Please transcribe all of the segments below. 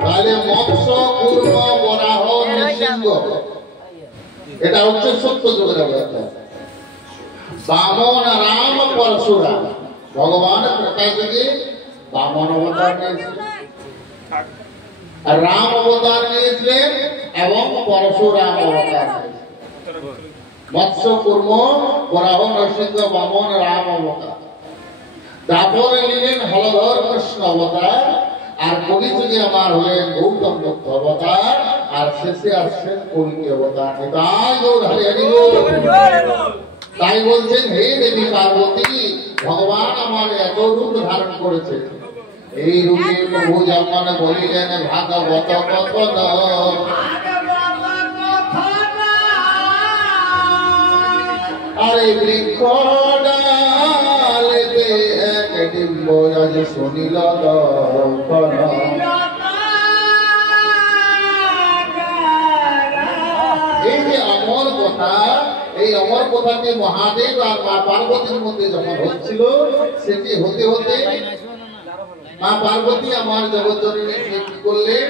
তাহলে মৎস্য কুর্ম বরাহ নৃসিংহ এটা হচ্ছে সত্য যুগের অবতার। বামন রাম পরশুরাম ভগবান ত্রেতা যুগে বামন অবতার নিয়েছিলেন, রাম অবতার নিয়েছিলেন এবং পরশুরাম অবতার। মৎস্য কুর্ম বরাহ নৃসিংহ বামন রাম অবতার। তারপরে নিলেন হলধর কৃষ্ণ অবতার, আর কলি যুগে আমার হলেন গৌতম বুদ্ধ অবতার, আর শেষে আসছেন কলকি অবতার। তাই গৌর হরি হরি বল। তাই বলছেন হে দেবী পার্বতী, ভগবান আমার এত রূপ ধারণ করেছে, এই রূপে প্রভু যখন বলিলেন ভাগবত কথন, আরে বৃক্ষ ডালেতে এক ডিম্ব আজ শুনিল দর্পণ। এই যে অমর কথা, এই অমর কথাটি মহাদেব আর মা পার্বতীর মধ্যে যখন হচ্ছিল, সেটি হতে হতে মা পার্বতী আমার জগজ্জননী কি করলেন,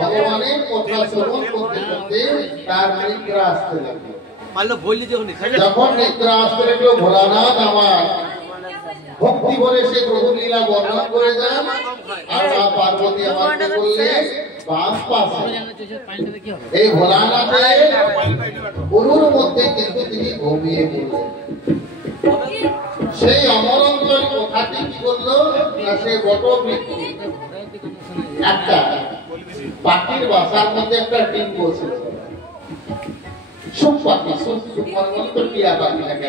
ভগবানের কথা শ্রবণ করতে করতে তার নিদ্রা আসতে লাগলো। যখন নিদ্রা আসতে লাগলো, ভোলানাথ আমার ভক্তি ভরে সে প্রভু লীলা বর্ণনা করে যান, আর মা পার্বতী আমাকে করলেন বাস পাশে। এই ভোলানাথের গুরুর মধ্যে কিন্তু তিনি ঘুমিয়ে পড়লেন। সেই অমরন্তর কথাটি কি করলো না, সে বট বৃক্ষ একটা পাখির বাসার মধ্যে একটা ডিম বসেছিল, সুখ পাখি, সুখ তো টিয়া পাখি থাকে।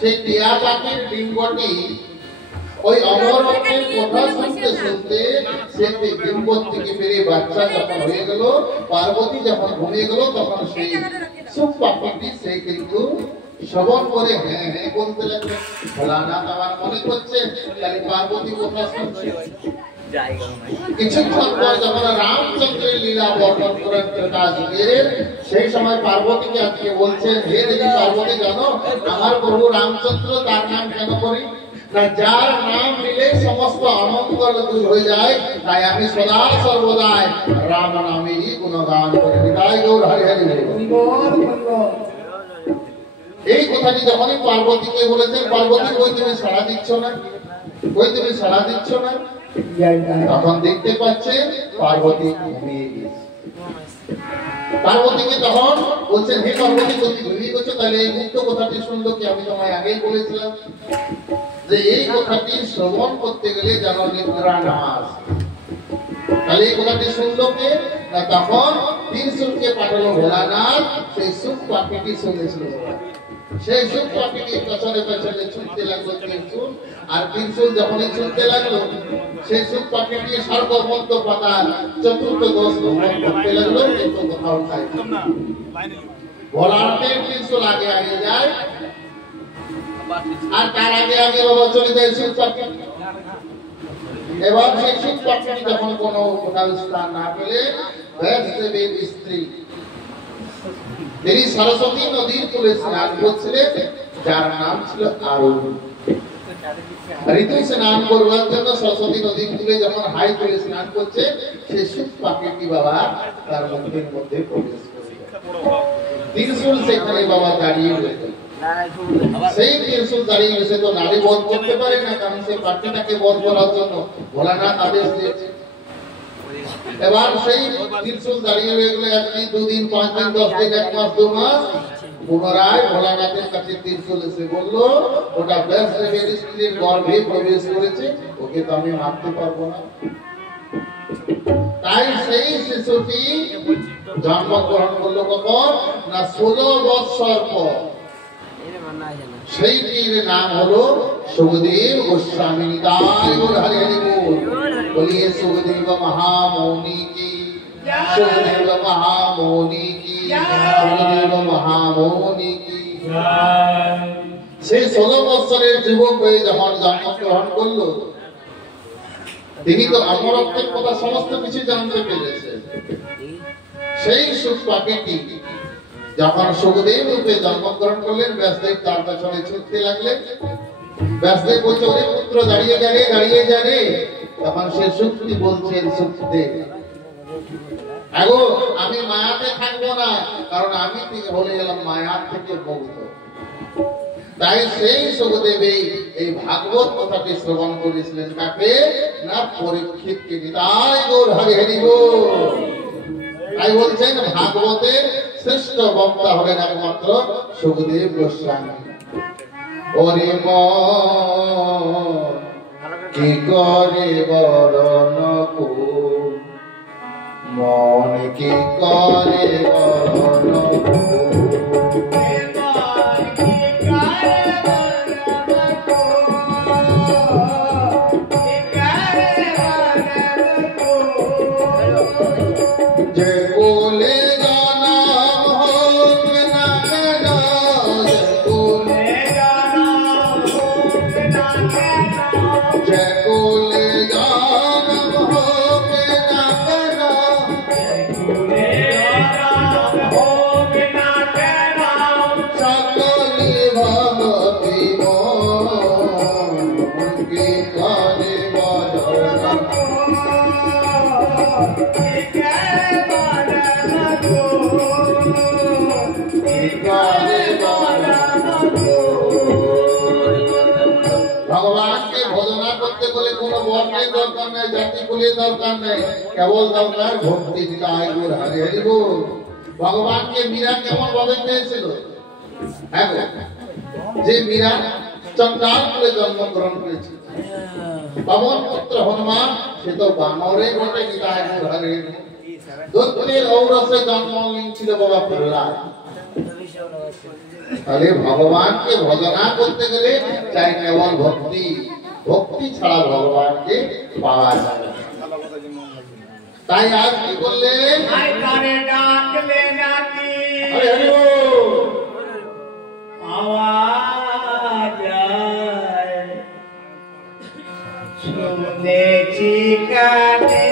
সেই টিয়া পাখির ডিম্বটি ওই অমরত্বের কথা শুনতে শুনতে সেই ডিম্ব থেকে বেরিয়ে বাচ্চা যখন হয়ে গেল, পার্বতী যখন ঘুমিয়ে গেল, তখন সেই সুখ পাখিটি সে কিন্তু শ্রবণ করে হ্যাঁ হ্যাঁ বলতে লাগলো। ভোলানাথ আমার মনে করছে তাহলে পার্বতী কথা শুনছে। কিছুক্ষণ পর যখন রামচন্দ্রের লীলা বর্ণন করেন ত্রেতা যুগের, সেই সময় পার্বতীকে আজকে বলছেন হে দেবী পার্বতী, জানো আমার প্রভু রামচন্দ্র, তার নাম কেন করি না, যার নাম নিলে সমস্ত অমঙ্গল দূর হয়ে যায়, তাই আমি সদা সর্বদাই রাম নামেরই গুণগান করি। তাই গৌর হরি হরি বল। এই কথাটি যখনই পার্বতীকে বলেছেন, পার্বতী কই তুমি সাড়া দিচ্ছ না, কই তুমি সাড়া দিচ্ছ না, তখন দেখতে পাচ্ছে পার্বতী ঘুমিয়ে গেছে। পার্বতীকে তখন বলছেন হে পার্বতী, তুমি ঘুমিয়ে গেছো, তাহলে এই মুক্ত কথাটি শুনলো কি? আমি তোমায় আগেই বলেছিলাম যে এই কথাটি শ্রবণ করতে গেলে যেন নিদ্রা না আসে। তাহলে এই কথাটি শুনলো কে না, তখন ত্রিশূলকে পাঠালো ভোলানাথ, সেই সুখ পাখিটি শুনেছিল। সেই সুখ পাখিটি পেছনে পেছনে ছুটতে লাগলো ত্রিশূল, আর ত্রিশূল যখনই ছুটতে লাগলো, সেই সুখ পাখিটি সর্বমধ্য পাতার চতুর্থ দোষ ভ্রমণ করতে লাগলো, কিন্তু কোথাও খায় না। ভোলানাথের ত্রিশূল আগে আগে যায়, আর তার আগে আগে বাবা চলে যায় সুখ পাখি। এবার সেই সুখ পাখিটি যখন কোনো কোথাও স্থান না পেলে ব্যাসদেবের স্ত্রী তিনি সরস্বতী নদীর কূলে স্নান করছিলেন, যার নাম ছিল আরুণ। ঋতু স্নান করবার জন্য সরস্বতী নদীর কূলে যখন হাই করে স্নান করছে, সেই সুখ পাখিটি বাবা তার মুখের মধ্যে প্রবেশ করে। ত্রিশূল সেখানে বাবা দাঁড়িয়ে রয়েছে। সেই ত্রিশূল দাঁড়িয়ে রয়েছে তো নারী বধ করতে পারে না, কারণ সেই পাখিটাকে বধ করার জন্য ভোলানাথ আদেশ দিয়েছে। এবার সেই ত্রিশূল দাঁড়িয়ে রয়ে গেলে 1 দিন 2 দিন 5 দিন 10 দিন 1 মাস 2 মাস পুনরায় ভোলানাথের কাছে ত্রিশূল এসে বললো, ওটা ব্যাসদেবের স্ত্রীর গর্ভে প্রবেশ করেছে, ওকে তো আমি মারতে পারবো না। তাই সেই শিশুটি জন্মগ্রহণ করলো কখন না 16 বৎসর পর। সেইটির নাম হলো সুখদেব গোস্বামী। তাই হরি হরি বল, বলিয়ে সুখদেব মহামৌনি কি, সুখদেব মহামৌনি কি, সুখদেব মহামৌনি কি। সেই 16 বৎসরের যুবক হয়ে যখন জন্মগ্রহণ করলো, তিনি তো অমরত্বের কথা সমস্ত কিছু জানতে পেরেছে। সেই সুখ পাখিটি যখন সুখদেব রূপে জন্মগ্রহণ করলেন, ব্যাসদেব তার পেছনে ছুটতে লাগলেন। ব্যাসদেব বলছে, ওরে পুত্র দাঁড়িয়ে যা রে, দাঁড়িয়ে যা রে। তখন সে সুখটি বলছেন, সুখদেব আগো আমি মায়াতে থাকবো না, কারণ আমি বলে গেলাম মায়ার থেকে মুক্ত। তাই সেই সুখদেব এই ভাগবত কথাটি শ্রবণ করেছিলেন কাকে না পরীক্ষিতকে। তাই গৌর হরি হরি বল। তাই বলছেন ভাগবতের শ্রেষ্ঠ বক্তা হলেন একমাত্র সুখদেব গোস্বামী। ওরে মন কি করে বরণ কো, মন কি করে বরণ কো, কেবল দরকার ভক্তি। ভগবানকে মীরা কেমন ভাবে পেয়েছিল? যে মীরা চন্দ্রাল করে জন্মগ্রহণ করেছিল, পবন পুত্র হনুমান সে তো বানরে ঘটে গীতায় দত্তের ঔরসে জন্ম নিয়েছিল বাবা প্রহ্লাদ। তাহলে ভগবানকে ভজনা করতে গেলে চাই কেবল ভক্তি, ভক্তি ছাড়া ভগবানকে পাওয়া যায় না। তাই আজ কি করলেন? শুনেছি কানে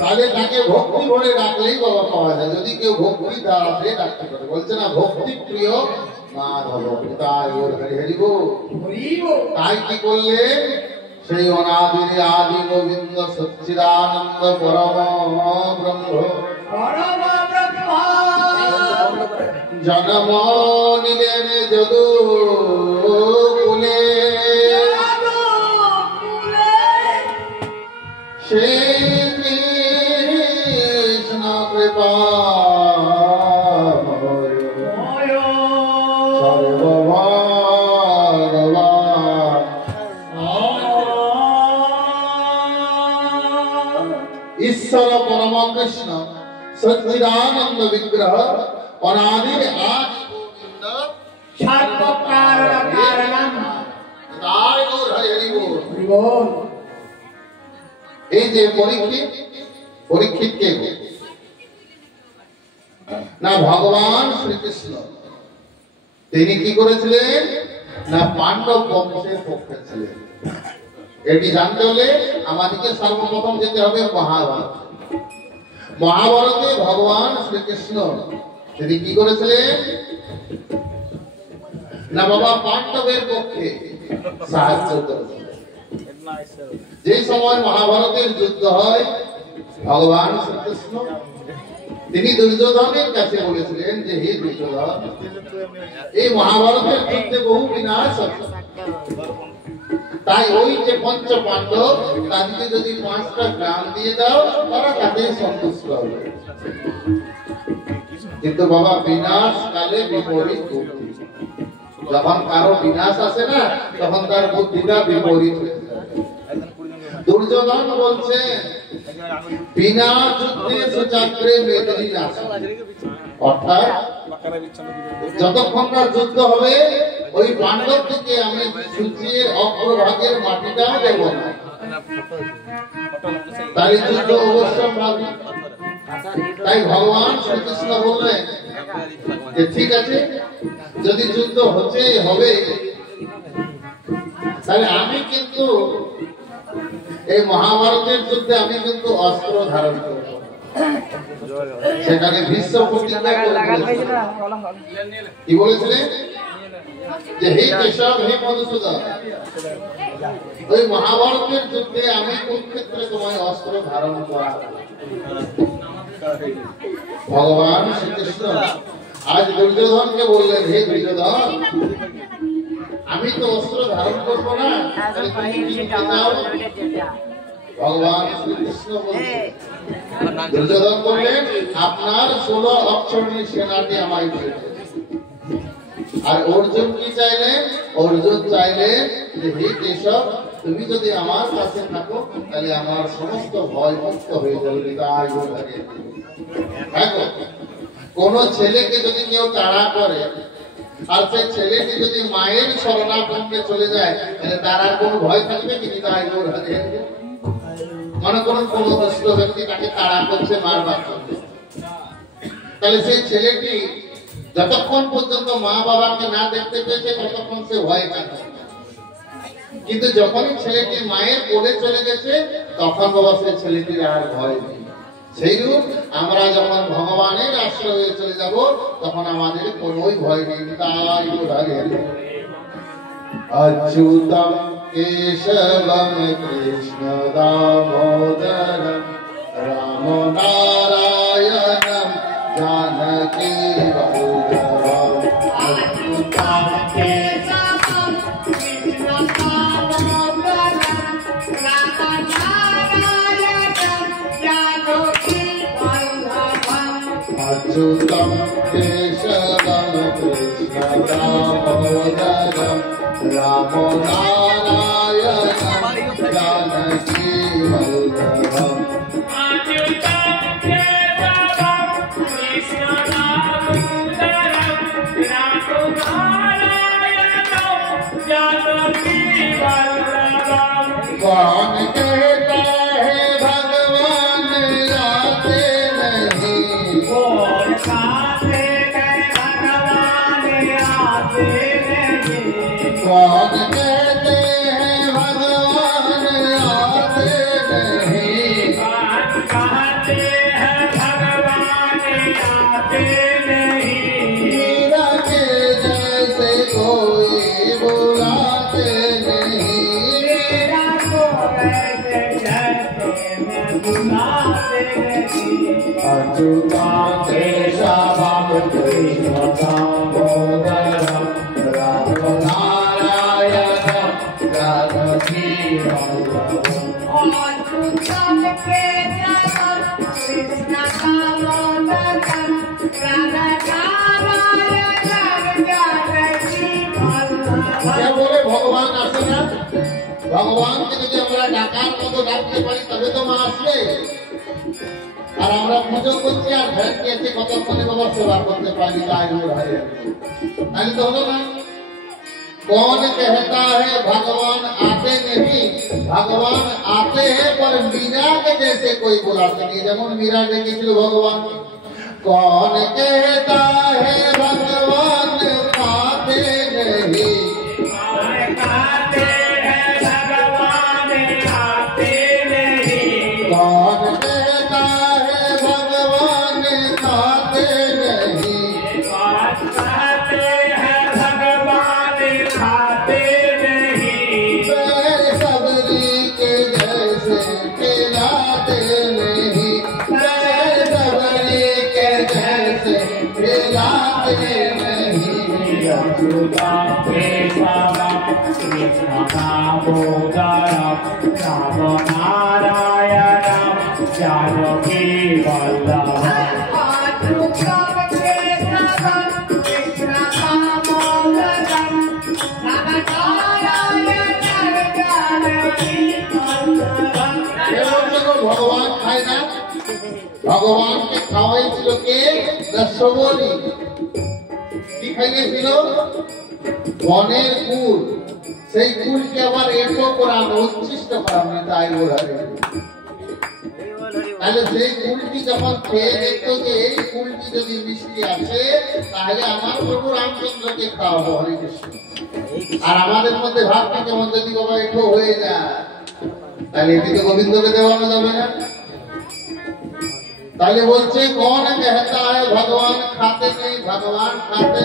তাহলে তাকে ভক্তি ভরে ডাকলেই বাবা পাওয়া যায়। যদি কেউ ভক্তি দ্বারাতে ডাকতে পারে, বলছে না ভক্তি প্রিয় মাধব তাই ওর হরি হরি বল। তাই কি করলে সেই অনাদির আদি গোবিন্দ সচ্চিদানন্দ পরম ব্রহ্ম জন্ম নিলেন যদু কুলে, সেই কৃষ্ণ কৃপা ঈশ্বর পরম কৃষ্ণ সচ্চিদানন্দ বিগ্রহ অনাদির আদি গোবিন্দ সর্ব কারণ কারণম তাই ওর হরি হরি বল। এই যে পরীক্ষিত কে না ভগবান শ্রীকৃষ্ণ, তিনি কি করেছিলেন না পাণ্ডব বংশের পক্ষে ছিলেন। এটি জানতে হলে আমাদেরকে সর্বপ্রথম যেতে হবে মহাভারত। মহাভারতে ভগবান শ্রীকৃষ্ণ তিনি কি করেছিলেন না বাবা পাণ্ডবের পক্ষে সাহায্য করেছিলেন। যে সময় মহাভারতের যুদ্ধ হয় ভগবান শ্রীকৃষ্ণ তিনি দুর্যোধনের কাছে বলেছিলেন যে হে দুর্যোধন, এই মহাভারতের যুদ্ধে বহু বিনাশ হচ্ছে, তাই ওই যে পঞ্চ পাণ্ডব তাদেরকে যদি 5টা গ্রাম দিয়ে দাও তারা তাতেই সন্তুষ্ট হবে। কিন্তু বাবা বিনাশ কালে বিপরীত বুদ্ধি, যখন কারো বিনাশ আসে না তখন তার বুদ্ধিটা বিপরীত হয়ে যায়। দুর্যোধন বলছে বিনা যুদ্ধে সুচাগ্রে মেদিনী নাশ, অর্থাৎ যতক্ষণ না যুদ্ধ হবে ওই পাণ্ডব থেকে আমি সূর্যের অগ্রভাগের মাটিটাও দেব না, তাই যুদ্ধ অবশ্যই ভাবি। তাই ভগবান শ্রীকৃষ্ণ বললেন যে ঠিক আছে, যদি যুদ্ধ হচ্ছে হবে তাহলে আমি কিন্তু এই মহাভারতের যুদ্ধে আমি কিন্তু অস্ত্র ধারণ করব। সেখানে ভীষ্ম প্রতিজ্ঞা কি বলেছিলেন যে হে কেশব হে মধুসূদন, ওই মহাভারতের যুদ্ধে আমি কোন ক্ষেত্রে তোমায় অস্ত্র ধারণ করা। ভগবান শ্রীকৃষ্ণ আজ দুর্যোধনকে বললেন হে দুর্যোধন, আমি তো অস্ত্র ধারণ করবো না, ভগবান শ্রীকৃষ্ণ বলছেন দুর্যোধন বললেন আপনার 16 অক্ষরের সেনাটি আমায় দিন। আর অর্জুন কি চাইলেন? অর্জুন চাইলেন যে হে কেশব, তুমি যদি আমার কাছে থাকো তাহলে আমার সমস্ত ভয় মুক্ত হয়ে যাবে। তাই দেখো, কোন ছেলেকে যদি কেউ তাড়া করে আর সেই ছেলেটি যদি মায়ের শরণাপন্নে চলে যায় তাহলে তার আর কোনো ভয় থাকবে কি? তাই মনে করুন কোন দুষ্ট ব্যক্তি তাকে তাড়া করছে মারবার জন্য, তাহলে সেই ছেলেটি যতক্ষণ পর্যন্ত মা বাবাকে না দেখতে পেয়েছে ততক্ষণ সে ভয় কাটছে, কিন্তু যখনই ছেলেটি মায়ের কোলে চলে গেছে তখন বাবা সেই ছেলেটির আর ভয় নেই। সেইরূপ আমরা যখন ভগবানের আশ্রয়ে চলে যাব তখন আমাদের কোনোই ভয় নেই। তাই অচ্যুতম কেশবম কৃষ্ণ দামোদরম রাম নারায়ণম জানকী বল্লভম। অচ্যুতম কেশবম কৃষ্ণ দামোদরম রাম নারায়ণম জানকী বল্লভম। অচ্যুতম কেশবম কৃষ্ণ দামোদরম রাম নারায়ণম জানকী বল্লভম। অচ্যুতম কেশবম কৃষ্ণ দামোদরম রাম নারায়ণম জানকী বল্লভম। कौन कहता है भगवान आते नहीं, कौन कहते हैं भगवान आते नहीं, कौन कहते हैं भगवान बोले भगवान आसे ना भगवान के যদি আমরা ডাকার মতো ডাকতে পারি তবে তো মা আসবে আর আমরা পুজো করছি আর ভেট কেছে কতক্ষণে বাবা সেবা করতে পারি তাই হয় তাই তো হলো না कौन कहता है भगवान आते नहीं भगवान आते हैं पर मीरा के जैसे कोई बुलाते नहीं जमन मीरा डेकेছিল भगवान कौन कहता है भगवान आते नहीं कौन कहता है भगवान आते नहीं सबरी के जैसे खिलाते नहीं सबरी के जैसे खिलाते नहीं भगवान खाए ना भगवान के खाওয়াইছিল কে দশবলি কি খাইয়েছিল বনের কুল সেই কুলকে আবার এটো করানো উচ্ছিষ্ট করানো তাই বলে তাহলে সেই কুলটি যখন খেয়ে দেখতো যে এই কুলটি যদি মিষ্টি আসে তাহলে আমার প্রভু রামচন্দ্রকে খাওয়াবো হরে কৃষ্ণ আর আমাদের মধ্যে ভাবটা যেমন যদি বাবা এটো হয়ে যায় তাহলে এটি তো গোবিন্দকে দেওয়ানো যাবে না তাহলে বলছে कौन कहता है भगवान खाते नहीं भगवान खाते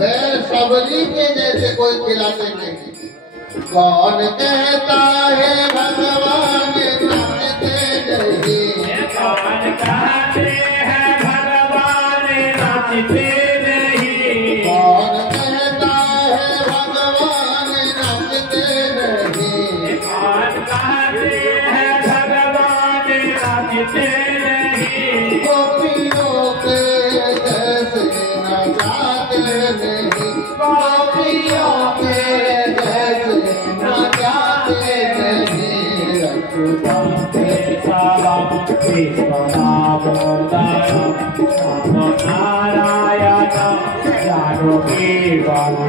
वैर सबरी के जैसे कोई खिलाते नहीं कौन कहता है भगवान खाते नहीं कौन कहते हैं भगवान नाचते नहीं कौन कहता है भगवान नाचते नहीं कौन कहते हैं भगवान नाचते गोपियों के जैसे नचाते नहीं गोपियों के जैसे नचाते नहीं नारायण जानकी कौन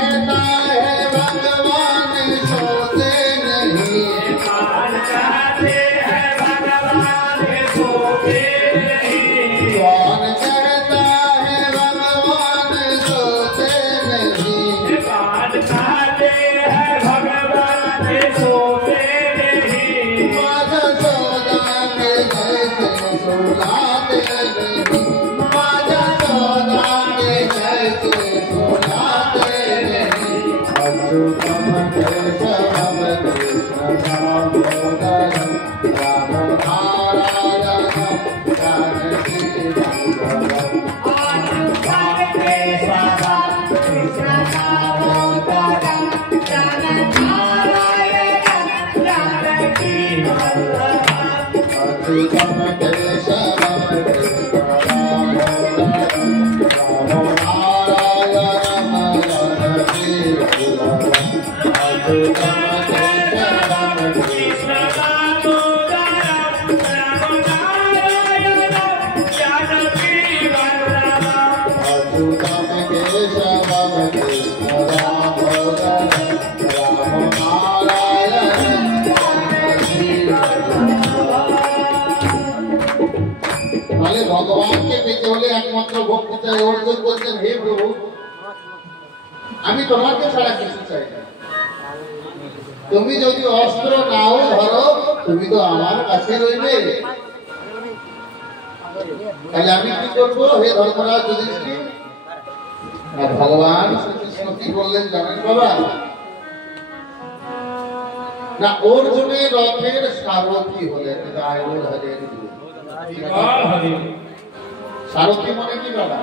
कहता है भगवान सोते नहीं कौन कहते हैं भगवान सोते नहीं कौन कहता है भगवान सोते नहीं कौन कहते हैं भगवान सोते नहीं माता सोदा के जैसे सुलाते नहीं माता सोदा के जैसे सुलाते नहीं अच्युतम केशवम कृष्ण दामोदरम राम नारायणम जानकी वल्लभम अच्युतम केशवम कृष्ण दामोदरम राम नारायणम जानकी वल्लभम अच्युतम केशवम कृष्ण अच्युतम केशवम कृष्ण दामोदरम राम नारायणम जानकी वल्लभम। भगवान के পেতে হলে একমাত্র ভক্তি চাই। অর্জুন বলছেন, হে প্রভু, আমি তোমাকে ছাড়া কিছু চাই না। তুমি যদি অস্ত্র নাও ধরো, তুমি তো আমার কাছে রইবে, তাহলে আমি কি করবো? হে ধর্মরাজ যুধিষ্ঠির, ভগবান শ্রীকৃষ্ণ কি বললেন জানেন বাবা? না, অর্জুনের রথের সারথি হলেন সারথি মানে কি বাবা?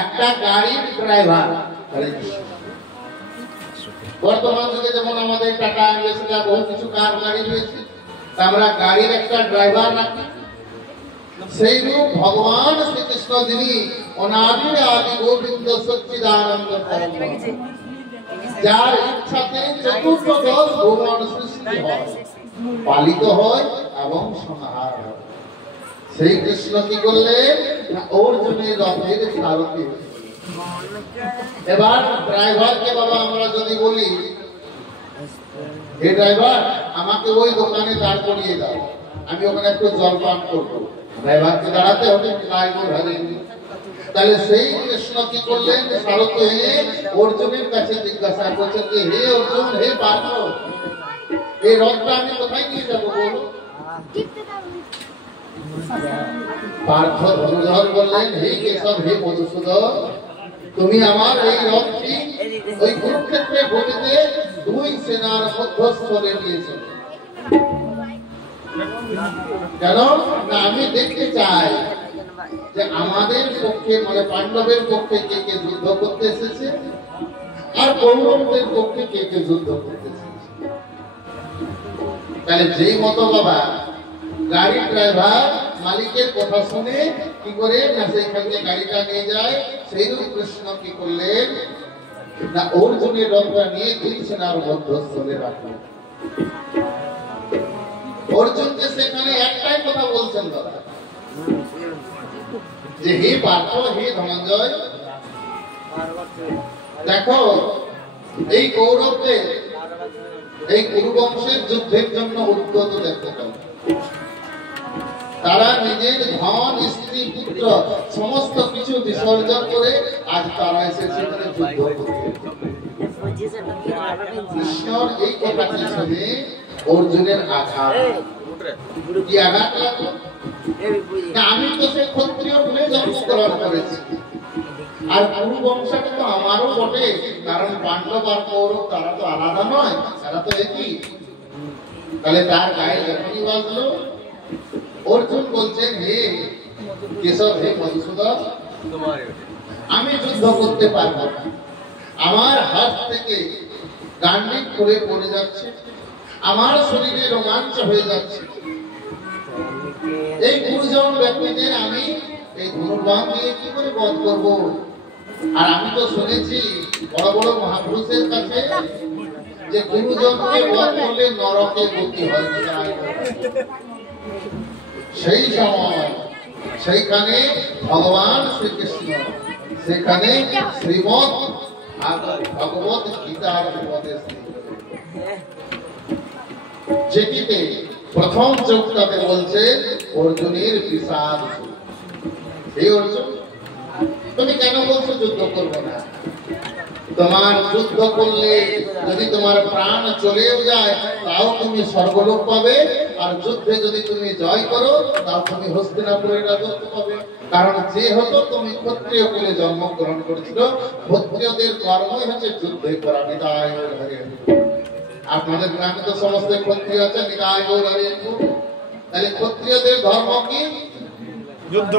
একটা গাড়ির ড্রাইভার। বর্তমান যুগে যেমন আমাদের টাটা, ইন্ডাস্ট্রি, বহু কিছু কার গাড়ি রয়েছে, আমরা গাড়ির একটা ড্রাইভার রাখি। সেইরূপ ভগবান শ্রীকৃষ্ণ যিনি অনাদি আদি গোবিন্দ সচ্চিদানন্দ, যার ইচ্ছাতে চতুর্দশ ভুবন সৃষ্টি হয়, পালিত হয় এবং সংহার হয়, সেই কৃষ্ণ কি করলেন? অর্জুনের রথের সারথি। এবার ড্রাইভারকে বাবা আমরা যদি বলি, হে ড্রাইভার, আমাকে ওই দোকানে দাঁড় করিয়ে দাও, আমি ওখানে একটু জল পান করবো, ড্রাইভারকে দাঁড়াতে হবে। তাহলে সেই কৃষ্ণ কি করলেন? সারথি হয়ে অর্জুনের কাছে জিজ্ঞাসা করছেন যে, হে অর্জুন, হে পার্থ, এই রথটা আমি কোথায় নিয়ে যাবো বলো? পার্থ ধনুধর বললেন, হে কেশব, হে মধুসূদন, তুমি আমার এই রথটি ওই কুরুক্ষেত্রের ভূমিতে দুই সেনার মধ্যস্থলে নিয়ে চলো। কেন না? আমি দেখতে চাই যে আমাদের পক্ষে, মানে পাণ্ডবের পক্ষে কে কে যুদ্ধ করতে এসেছে, আর কৌরবদের পক্ষে কে কে যুদ্ধ করতে এসেছে। তাহলে যেই মতো বাবা গাড়ির ড্রাইভার মালিকের কথা শুনে কি করে না সেইখান থেকে গাড়িটা নিয়ে যায়, সেইরূপ কৃষ্ণ কি করলেন না অর্জুনের রথটা নিয়ে দুই সেনার মধ্যস্থলে রাখলেন। অর্জুনকে সেখানে একটাই কথা বলছেন দাদা, যে হে পার্থ, হে ধনঞ্জয়, দেখো এই কৌরবদের, এই কুরুবংশের যুদ্ধের জন্য উদ্যত দেখতে পাবে। তারা নিজের ধন, স্ত্রী, পুত্র সমস্ত কিছু বিসর্জন করে আজ তারা এসেছে যুদ্ধ করতে। কৃষ্ণর এই কথাটি শুনে অর্জুনের আঘাত, কি আঘাত লাগলো? আমি তো সে ক্ষত্রিয় বলে জন্মগ্রহণ করেছি, আর কুরু বংশটা তো আমারও বটে, কারণ পাণ্ডব আর কৌরব তারা তো আলাদা নয়, তারা তো একই। তাহলে তার গায়ে যখনই বাজলো, অর্জুন বলছেন, হে কেশব, হে মধুসূদন, আমি যুদ্ধ করতে পারবো না, আমার হাত থেকে গান্ডিব খুলে পড়ে যাচ্ছে, আমার শরীরে রোমাঞ্চ হয়ে যাচ্ছে। এই গুরুজন ব্যক্তিদের আমি এই ধনুর্বাণ দিয়ে কি করে বধ করব? আর আমি তো শুনেছি বড় বড় মহাপুরুষের কাছে যে গুরুজনকে বধ করলে নরকে গতি হয়। সেই সময় সেইখানে ভগবান শ্রীকৃষ্ণ সেখানে শ্রীমৎ ভগবত গীতার উপদেশ যেটিতে প্রথম চোখটাতে বলছে অর্জুনের বিষাদ। এই অর্জুন, তুমি কেন বলছো যুদ্ধ করবো না? তোমার যুদ্ধ করলে যদি তোমার প্রাণ চলেও যায় তাও তুমি স্বর্গলোক পাবে, আর যুদ্ধে যদি তুমি জয় করো তাও তুমি হস্তিনাপুরের রাজত্ব পাবে। কারণ যেহেতু তুমি ক্ষত্রিয় কুলে জন্মগ্রহণ করেছিল, ক্ষত্রিয়দের কর্মই হচ্ছে যুদ্ধে করা। নিতাই গৌর হরে। আপনাদের গ্রামে তো সমস্ত ক্ষত্রিয় আছে, নিতাই গৌর হরে। তাহলে ক্ষত্রিয়দের ধর্ম কি? যুদ্ধ।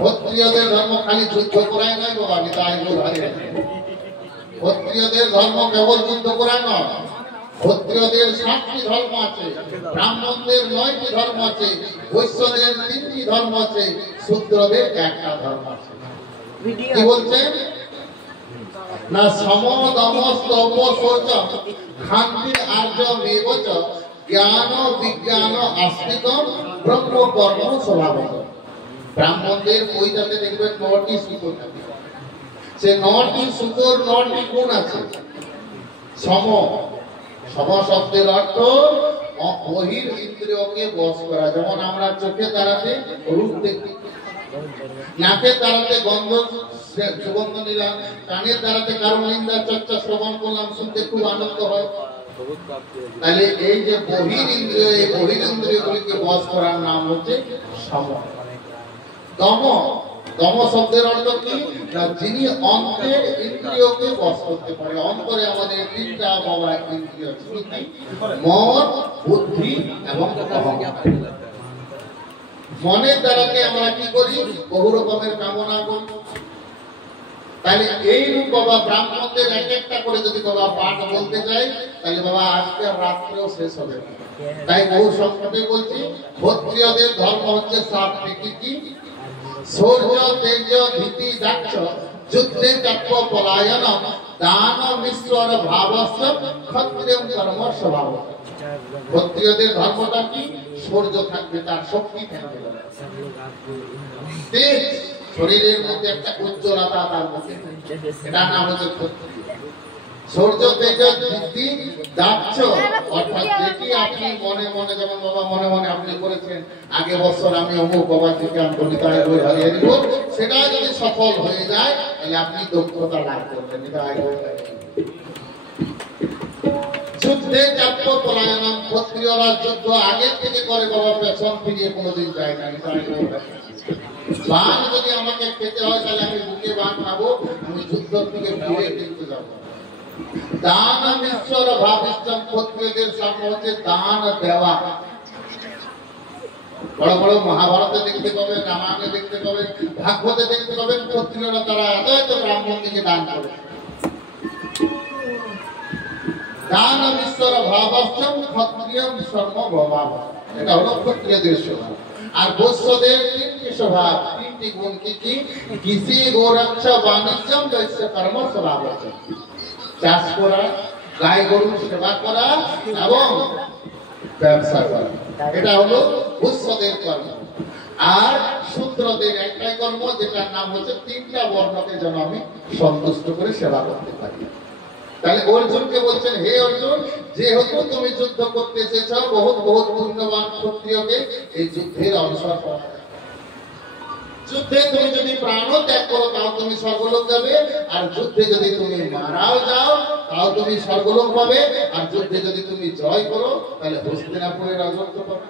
ক্ষত্রিয়দের ধর্ম খালি যুদ্ধ করাই নয় বাবা, নিতাই গৌর হরে। ক্ষত্রিয়দের ধর্ম কেবল যুদ্ধ করা নয়, ক্ষত্রিয়দের 7টি ধর্ম আছে, ব্রাহ্মণদের 9টি ধর্ম আছে, বৈশ্যদের 3টি ধর্ম আছে, শূদ্রদের 1টা ধর্ম আছে। কি বলছেন না? সম দম স্তব শৌচ ক্ষান্তি আর্য মেবচ জ্ঞান বিজ্ঞান আস্তিকম ব্রহ্ম কর্ম স্বভাবত। ব্রাহ্মণদের বইটাতে দেখবেন 9টি সূত্র থাকে, সে 9টি সূত্র 9টি গুণ আছে। সম, সম শব্দের অর্থ বহির ইন্দ্রিয়কে বশ করা। যেমন আমরা চোখে তারাতে রূপ দেখি, নাকের দ্বারাতে গন্ধ সুগন্ধ নিলাম, কানের দ্বারাতে কারণ নিন্দা চর্চা শ্রবণ করলাম, শুনতে খুব আনন্দ হয়। তাহলে এই যে বহিরিন্দ্রিয়, এই বহিরিন্দ্রিয়গুলিকে বশ করার নাম হচ্ছে সম। দম, দম শব্দের অর্থ কি? না যিনি অন্তরের ইন্দ্রিয়কে বশ করতে পারে। অন্তরে আমাদের তিনটা বাবা ইন্দ্রিয় ছিল, মন, বুদ্ধি এবং অহংকার। মনের দ্বারাকে আমরা কি করি? বহু রকমের কামনা করি। তাহলে এই রূপ বাবা ব্রাহ্মণদের এক একটা করে যদি বাবা পাঠ বলতে যাই, তাহলে বাবা আজকে রাত্রেও শেষ হবে না। তাই বহু সংক্ষেপে বলছি, ক্ষত্রিয়দের ধর্ম হচ্ছে সাতটি। কি কি? শৌর্য, তেজ, ভীতি, দাক্ষ, যুদ্ধে তত্ত্ব পলায়নম, দান, মিশ্র ভাবস্য, ক্ষত্রিয় কর্ম স্বভাব। ক্ষত্রিয়দের ধর্মটা কি? শৌর্য থাকবে, তার শক্তি থাকবে। তেজ, শরীরের মধ্যে একটা উজ্জ্বলতা তার মধ্যে, এটা নাম হচ্ছে ক্ষত্রিয়। শৌর্য, তেজ, ভীতি, দাক্ষ, অর্থাৎ যেটি আপনি মনে মনে, যেমন বাবা মনে মনে আপনি করেছেন আগে বছর আমি অমুক বাবা থেকে আন্তরিকায় বই হারিয়ে দিব, সেটা যদি সফল হয়ে যায় তাহলে আপনি দক্ষতা লাভ করবেন। যুদ্ধে চাপ্য পলায়নম, ক্ষত্রিয়রা যুদ্ধ আগে থেকে করে বাবা, পেছন ফিরিয়ে কোনোদিন যায় না। বান যদি আমাকে খেতে হয় তাহলে আমি বুকে বান খাবো, আমি যুদ্ধ থেকে ফিরে কিন্তু যাবো। দান, ঈশ্বর ভাবিষ্টম, ক্ষত্রিয়দের সামনে হচ্ছে দান দেওয়া। বড় বড় মহাভারতে দেখতে পাবেন, রামায়ণে দেখতে পাবেন, ভাগবতে দেখতে পাবেন, ক্ষত্রিয়রা তারা এত এত ব্রাহ্মণ দিকে দান করে। দান, ঈশ্বর ভাবাষ্টম, ক্ষত্রিয়ম সর্বভবাব, এটা হলো ক্ষত্রিয়দের স্বভাব। আর বৈশ্যদের তিনটি স্বভাব, তিনটি গুণ। কি কি? কৃষি, গোরক্ষা, বাণিজ্যম, বৈশ্য কর্ম স্বভাব আছে। চাষ করা, গাই গরু সেবা করা এবং ব্যবসা করা, এটা হলো বৈশ্যদের কর্ম। আর শূদ্রদের একটাই কর্ম, যেটার নাম হচ্ছে তিনটা বর্ণকে যেন আমি সন্তুষ্ট করে সেবা করতে পারি। তাহলে অর্জুনকে বলছেন, হে অর্জুন, যেহেতু তুমি যুদ্ধ করতে এসেছ, বহুত বহুত পুণ্যবান ক্ষত্রিয়কে এই যুদ্ধের অবসর করা। যুদ্ধে তুমি যদি প্রাণ ত্যাগ করো তাও তুমি স্বর্গলোক যাবে, আর যুদ্ধে যদি তুমি মারাও যাও তাও তুমি স্বর্গলোক পাবে, আর যুদ্ধে যদি তুমি জয় করো তাহলে হস্তিনাপুরের রাজত্ব পাবে।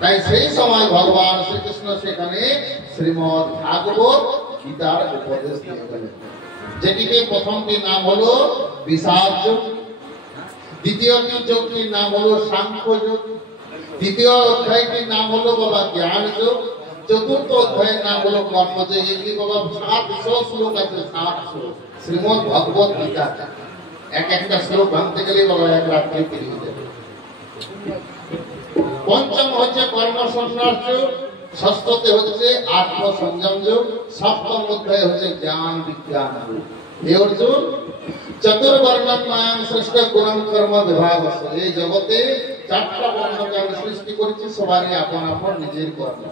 তাই সেই সময় ভগবান শ্রীকৃষ্ণ সেখানে শ্রীমদ ভাগবত গীতার উপদেশ দিয়ে গেলেন, যেটিকে প্রথমটির নাম হলো বিষাদ যোগ, দ্বিতীয়টি যোগটির নাম হলো সাংখ্য যোগ, তৃতীয় অধ্যায়টির নাম হলো বাবা জ্ঞান যোগ, চতুর্থ অধ্যায়ের নাম হলো কর্মযোগ। এগুলি বাবা 700 শ্লোক আছে, 700 শ্রীমদ ভাগবত গীতা। এক একটা শ্লোক ভাঙতে গেলে বাবা এক রাত্রে পেরিয়ে যাবে। পঞ্চম হচ্ছে কর্ম সন্ন্যাস যোগ, ষষ্ঠতে হচ্ছে আত্মসংযম যোগ, সপ্তম অধ্যায় হচ্ছে জ্ঞান বিজ্ঞান যোগ। হে অর্জুন, চতুর্বর্ণম মায়াং শ্রেষ্ঠ গুণম কর্ম বিভাগ আছে। এই জগতে 4টা বর্ণকে আমি সৃষ্টি করেছি, সবারই আপন আপন নিজের কর্ম।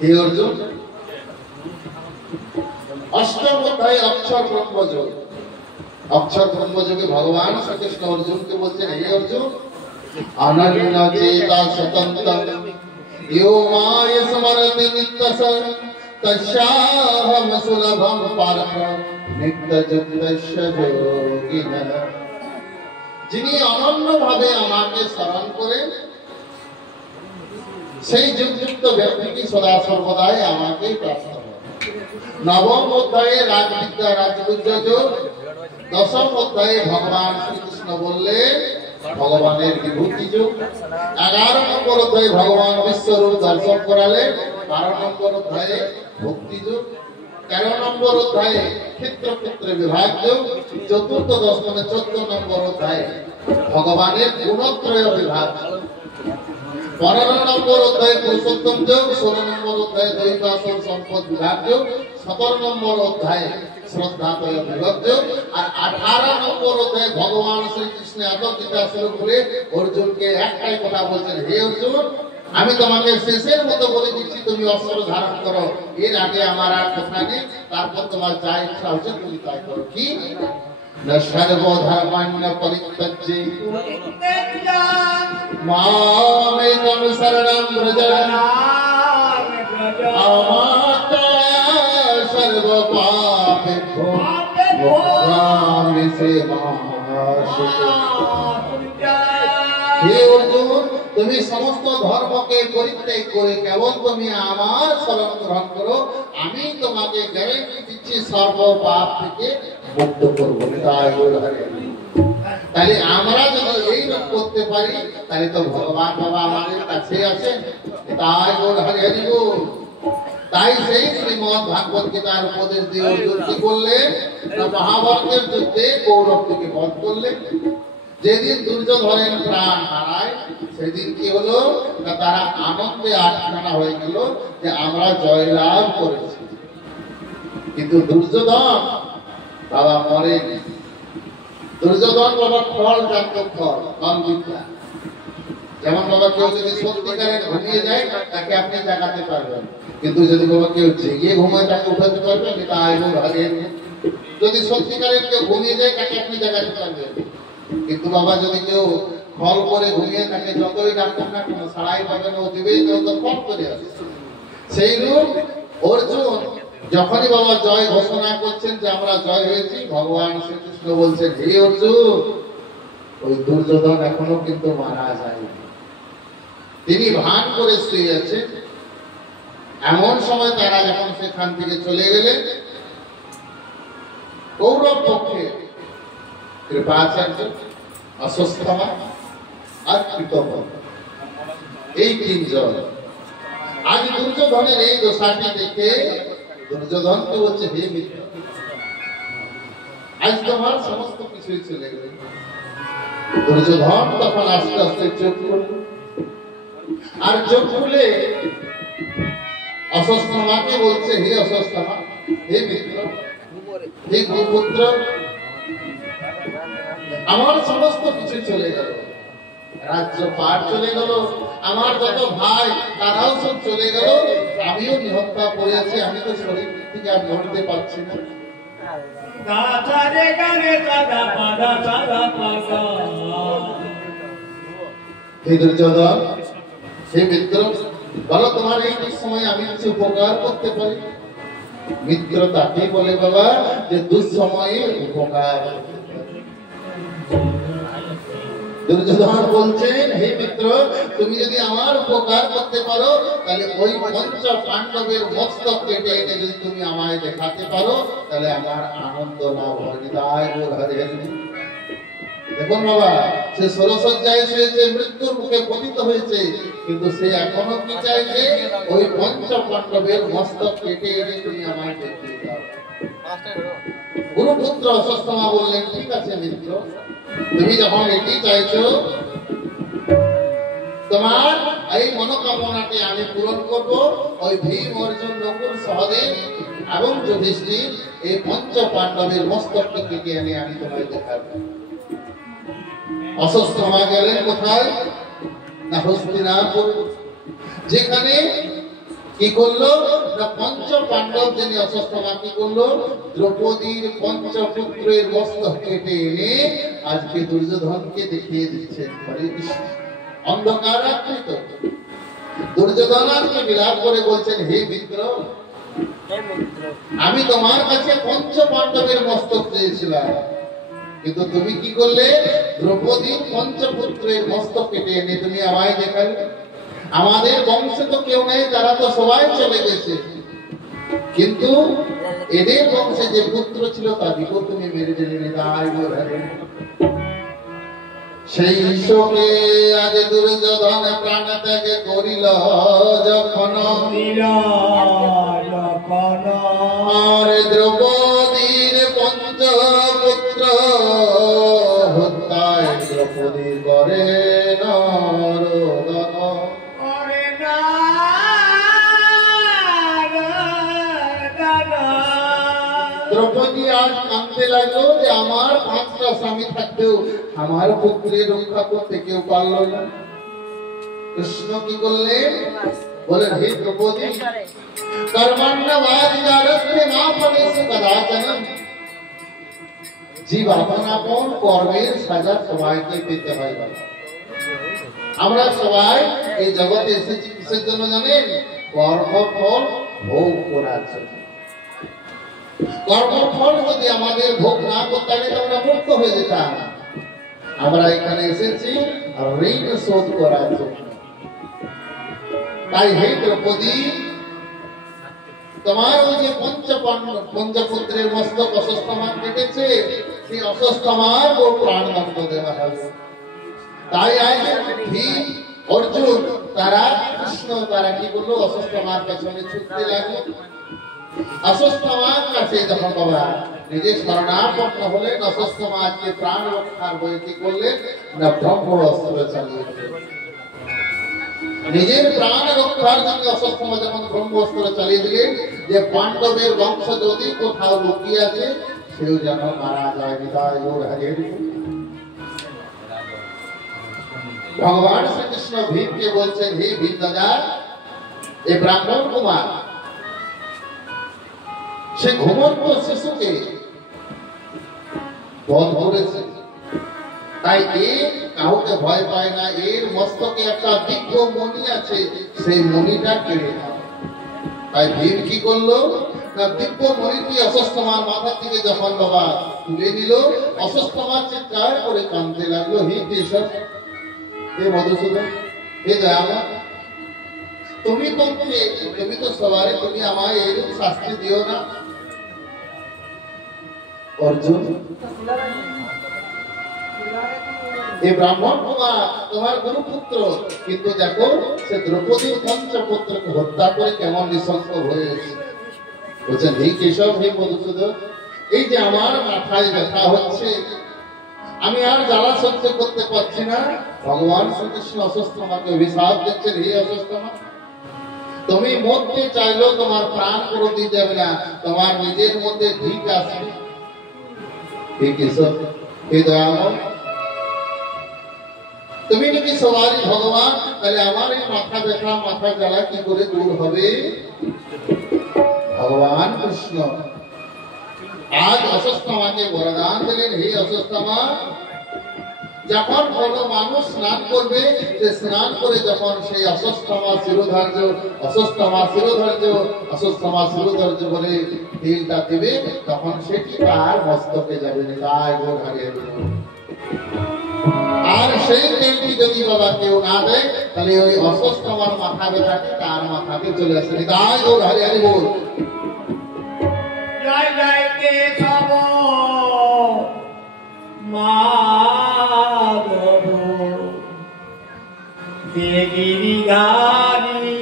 হে অর্জুন, অষ্টম অধ্যায় অক্ষর ব্রহ্মযোগ। অক্ষর ব্রহ্মযোগে ভগবান শ্রীকৃষ্ণ অর্জুনকে বলছেন, হে অর্জুন, অনন্য চেতা স্বতন্ত্রম ইয়ো মায় স্মরতি নিত্যস তস্যাহম সুলভম পার্থ নিত্যযুক্তস্য যোগিনঃ। যিনি অনন্যভাবে আমাকে স্মরণ করেন, সেই যুক্ত ব্যক্তিটি সদা সর্বদাই আমাকে প্রাপ্ত হয়। নবম অধ্যায়ে রাজবিদ্যা রাজগুজ্জ যোগ, দশম অধ্যায়ে ভগবান শ্রীকৃষ্ণ বললেন ভগবানের বিভূতি যোগ, 11 নম্বর অধ্যায়ে ভগবান বিশ্বরূপ দর্শন করালেন, 12 নম্বর অধ্যায়ে ভক্তি যোগ, 13 নম্বর অধ্যায়ে ক্ষেত্র ক্ষেত্রে বিভাগ যোগ, চতুর্থ দশমে 14 নম্বর অধ্যায়ে ভগবানের গুণত্রয় বিভাগ, 15 নম্বর অধ্যায়ে পুরুষোত্তম যোগ, 16 নম্বর অধ্যায়ে দৈব আসন সম্পদ বিভাগ যোগ, 17 নম্বর অধ্যায়ে শ্রদ্ধাতয় বিভাগ যোগ, আর 18 নম্বর অধ্যায়ে ভগবান শ্রীকৃষ্ণ এত গীতা শুরু করে অর্জুনকে একটাই কথা বলছেন, হে অর্জুন, আমি তোমাকে শেষের মতো বলে দিচ্ছি, তুমি অস্ত্র ধারণ করো, এর আগে আমার আর কথা নেই, তারপর তোমার যা ইচ্ছা হচ্ছে তুমি তাই করো। কি? সর্বধর্মান্য পরিত্যজ্যে মামেকং শরণং ব্রজ আমাতা সর্ব পাপে ভোগামি সে হে অর্জুন, তুমি সমস্ত ধর্মকে পরিত্যাগ করে কেবল তুমি আমার শরণ গ্রহণ করো, আমি তোমাকে গ্যারেন্টি দিচ্ছি সর্ব পাপ থেকে মুক্ত করবো। তাহলে আমরা যদি এই রূপ করতে পারি তাহলে তো ভগবান বাবা আমাদের কাছে আছেন। তাই বল হরি হরি বল। তাই সেই শ্রীমদ ভাগবত গীতার উপদেশ দিয়ে অর্জুন কি করলেন না, মহাভারতের যুদ্ধে কৌরব থেকে বধ করলেন। যেদিন দুর্যোধনের প্রাণ হারায় সেদিন কি হলো না, তারা আনন্দে আটখানা হয়ে গেল যে আমরা জয়লাভ করেছি। কিন্তু দুর্যোধন বাবা মরেনি। দুর্যোধন বাবা ফল জানত, ফল বিদ্যা। যেমন বাবা কেউ যদি সত্যিকারের ঘুমিয়ে যায় তাকে আপনি জাগাতে পারবেন, কিন্তু যদি বাবা কেউ জেগে ঘুমায় তাকে উঠাতে পারবেন এটা আইন ভাগে। যদি সত্যিকারের কেউ ঘুমিয়ে যায় তাকে আপনি জাগাতে পারবেন, কিন্তু বাবা যদি কেউ ফল করে ঘুমিয়ে তাকে যতই ডাক্তার না কোনো সারাই পাবেন, ও দিবেই তো ফল করে আসছে। সেই রূপ অর্জুন যখনই বাবা জয় ঘোষণা করছেন যে আমরা জয় হয়েছি, ভগবান শ্রীকৃষ্ণ বলছেন হে অর্জুন, ওই দুর্যোধন এখনো কিন্তু মারা যায়নি, তিনি ভান করে শুয়ে আছেন। এমন সময় তারা যখন সেখান থেকে চলে গেলেন, কৌরব পক্ষে কৃপাচার্য, অশ্বত্থামা আর কৃতজ্ঞ, এই তিনজন আজ দুর্যোধনের এই দশাটি দেখে দুর্যোধনকে বলছে হে মিত্র, আজ তোমার সমস্ত কিছুই চলে গেল। দুর্যোধন তখন আস্তে আস্তে চোখ খুলল, আর চোখ খুলে অশ্বত্থামাকে বলছে হে অশ্বত্থামা, হে মিত্র, হে গুরুপুত্র, আমার সমস্ত কিছু চলে গেল, রাজ্য পার চলে গেল, আমার যত ভাই তারাও সব চলে গেল, আমিও নিহত্যা পড়েছি, আমি তো শরীর থেকে আর লড়তে পারছি না। হে দুর্যোধন, হে মিত্র, বলো তোমার এই সময় আমি কিছু উপকার করতে পারি? মিত্র তাকে বলে বাবা যে দুঃসময়ে উপকার। দুর্যোধন বলছেন হে মিত্র, তুমি যদি আমার উপকার করতে পারো তাহলে ওই পঞ্চ পাণ্ডবের মস্তক কেটে এনে যদি তুমি আমায় দেখাতে পারো তাহলে আমার আনন্দ লাভ হবে। তাই বল হরি হরি। দেখুন বাবা, সে ষোলশয্যায় শুয়েছে, মৃত্যুর মুখে পতিত হয়েছে, কিন্তু সে এখনো কি চাইছে, ওই পঞ্চ পাণ্ডবের মস্তক কেটে এনে তুমি আমায় দেখিয়ে দাও। গুরুপুত্র অশ্বত্থামা বললেন ঠিক আছে মিত্র, তুমি যখন এটি চাইছো, তোমার এই মনোকামনাটি আমি পূরণ করব। ওই ভীম, অর্জুন, নকুল, সহদেব এবং যুধিষ্ঠির এই পঞ্চ পাণ্ডবের মস্তককে কেটে এনে আমি তোমায় দেখাবো। অশ্বত্থামা গেলেন কোথায় না হস্তিনাপুর, যেখানে কি করলো না পঞ্চ পাণ্ডব যিনি অশ্বত্থামা কি করলো, দ্রৌপদীর পঞ্চপুত্রের মস্তক কেটে এনে আজকে দুর্যোধনকে দেখিয়ে দিচ্ছেন। হরে কৃষ্ণ। অন্ধকার রাত্রিত দুর্যোধনকে বিলাপ করে বলছেন হে মিত্র, আমি তোমার কাছে পঞ্চ পাণ্ডবের মস্তক চেয়েছিলাম, কিন্তু তুমি কি করলে, দ্রৌপদীর পঞ্চপুত্রের মস্তক কেটে এনে তুমি আমায় দেখালে। আমাদের বংশে তো কেউ নেই, তারা তো সবাই চলে গেছে, কিন্তু এদের বংশে যে পুত্র ছিল তাদেরকেও তুমি মেরে দিলে। সেই শোকে আজ দুর্যোধন প্রাণ ত্যাগ করিল যখন, আর দ্রৌপদীর পঞ্চপুত্র হত্যায় দ্রৌপদীর করে নরদন। দ্রৌপদী আজ কাঁদতে লাগলো যে আমার 5টা স্বামী থাকতেও আমার পুত্রের রক্ষা করতে কেউ পারল না। কৃষ্ণ কি করলেন, বলেন হে দ্রৌপদী, কর্মণ্যবাধিকারস্তে মা ফলেষু কদাচন, জীব আপন আপন কর্মের সাজা সবাইকে পেতে হয়। আমরা সবাই এই জগতে এসেছি কিসের জন্য জানেন? কর্মফল ভোগ করার জন্য। কর্মফল যদি আমাদের ভোগ না করতে তাহলে আমরা মুক্ত হয়ে যেতাম। আমরা এখানে এসেছি ঋণ শোধ করার জন্য। তাই হে দ্রৌপদী, তোমার ওই যে পঞ্চপুত্রের মস্তক অশ্বত্থামা কেটেছে, সেই অশ্বত্থামার ও প্রাণদণ্ড দেওয়া হবে। তাই আজ ভীম, অর্জুন, তারা কৃষ্ণ, তারা কি করলো, অশ্বত্থামার পেছনে ছুটতে লাগলো। অশ্বত্থামার কাছে যখন বাবা নিজে শরণাপন্ন হলেন, অশ্বত্থামাকে প্রাণ রক্ষার বই কি করলেন না ব্রহ্মাস্ত্র চালিয়ে দিলেন। নিজের প্রাণ রক্ষার জন্য অশ্বত্থামা যখন ব্রহ্মাস্ত্র চালিয়ে দিলেন, যে পাণ্ডবের বংশ যদি কোথাও লুকিয়ে আছে সেও যেন মারা যায়। বিদায় ওর হারিয়ে দিল। ভগবান শ্রীকৃষ্ণ ভীমকে বলছেন, হে ভীম দাদা, এই ব্রাহ্মণ কুমার সে ঘুমন্ত শিশুকে বধ করেছে। তাই এর কাউকে ভয় পায় না। এর মস্তকে একটা দিব্য মণি আছে, সেই মণিটা কেড়ে নেয়। তাই ভীম কি করলো না, দিব্য মণিটি অশ্বত্থামার মাথা থেকে যখন বাবা তুলে নিল, অশ্বত্থামা চিৎকার করে কাঁদতে লাগলো, হে কেশব, হে মধুসূদন, হে দয়াময়, তুমি তো সবারে, তুমি আমায় এরূপ শাস্তি দিও না। অর্জুন, এই ব্রাহ্মণ কুমার তোমার গুরুপুত্র, কিন্তু দেখো সে দ্রৌপদীর পঞ্চপুত্রকে হত্যা করে কেমন নৃশংস হয়েছে। বলছেন, হে কেশব, হে মধুসূদন, এই যে আমার মাথায় ব্যথা হচ্ছে, আমি আর জ্বালা সহ্য করতে পারছি না। ভগবান শ্রীকৃষ্ণ অশ্বত্থামাকে অভিশাপ দিচ্ছেন, হে অশ্বত্থামা, তুমি মরতে চাইলেও তোমার প্রাণ কোনোদিন যাবে না, তোমার নিজের মধ্যে ঠিক আসবে। হে কেশব, হে দয়াময়, তুমি নাকি সবারই ভগবান, তাহলে আমার এই মাথা ব্যথা, মাথা জ্বালা কি করে দূর হবে? ভগবান কৃষ্ণ আজ অশ্বত্থামাকে বরদান দিলেন, হে অশ্বত্থামা, যখন কোন মানুষ স্নান করবে, সে স্নান করে যখন সেই অশ্বত্থামা শিরোধার্য বলে তেলটা দেবে, তখন সেটি তার মস্তকে যাবে। তাই গোড় হারিয়ে দেবে। আর সেই তেলটি যদি বাবা কেউ না দেয়, তাহলে ওই অশ্বত্থামার মাথা ব্যথাটি তার মাথাতে চলে আসে। তাই গোড় হারিয়ে হারি বল। জয় জয় কেশব মাধব গিরিধারী,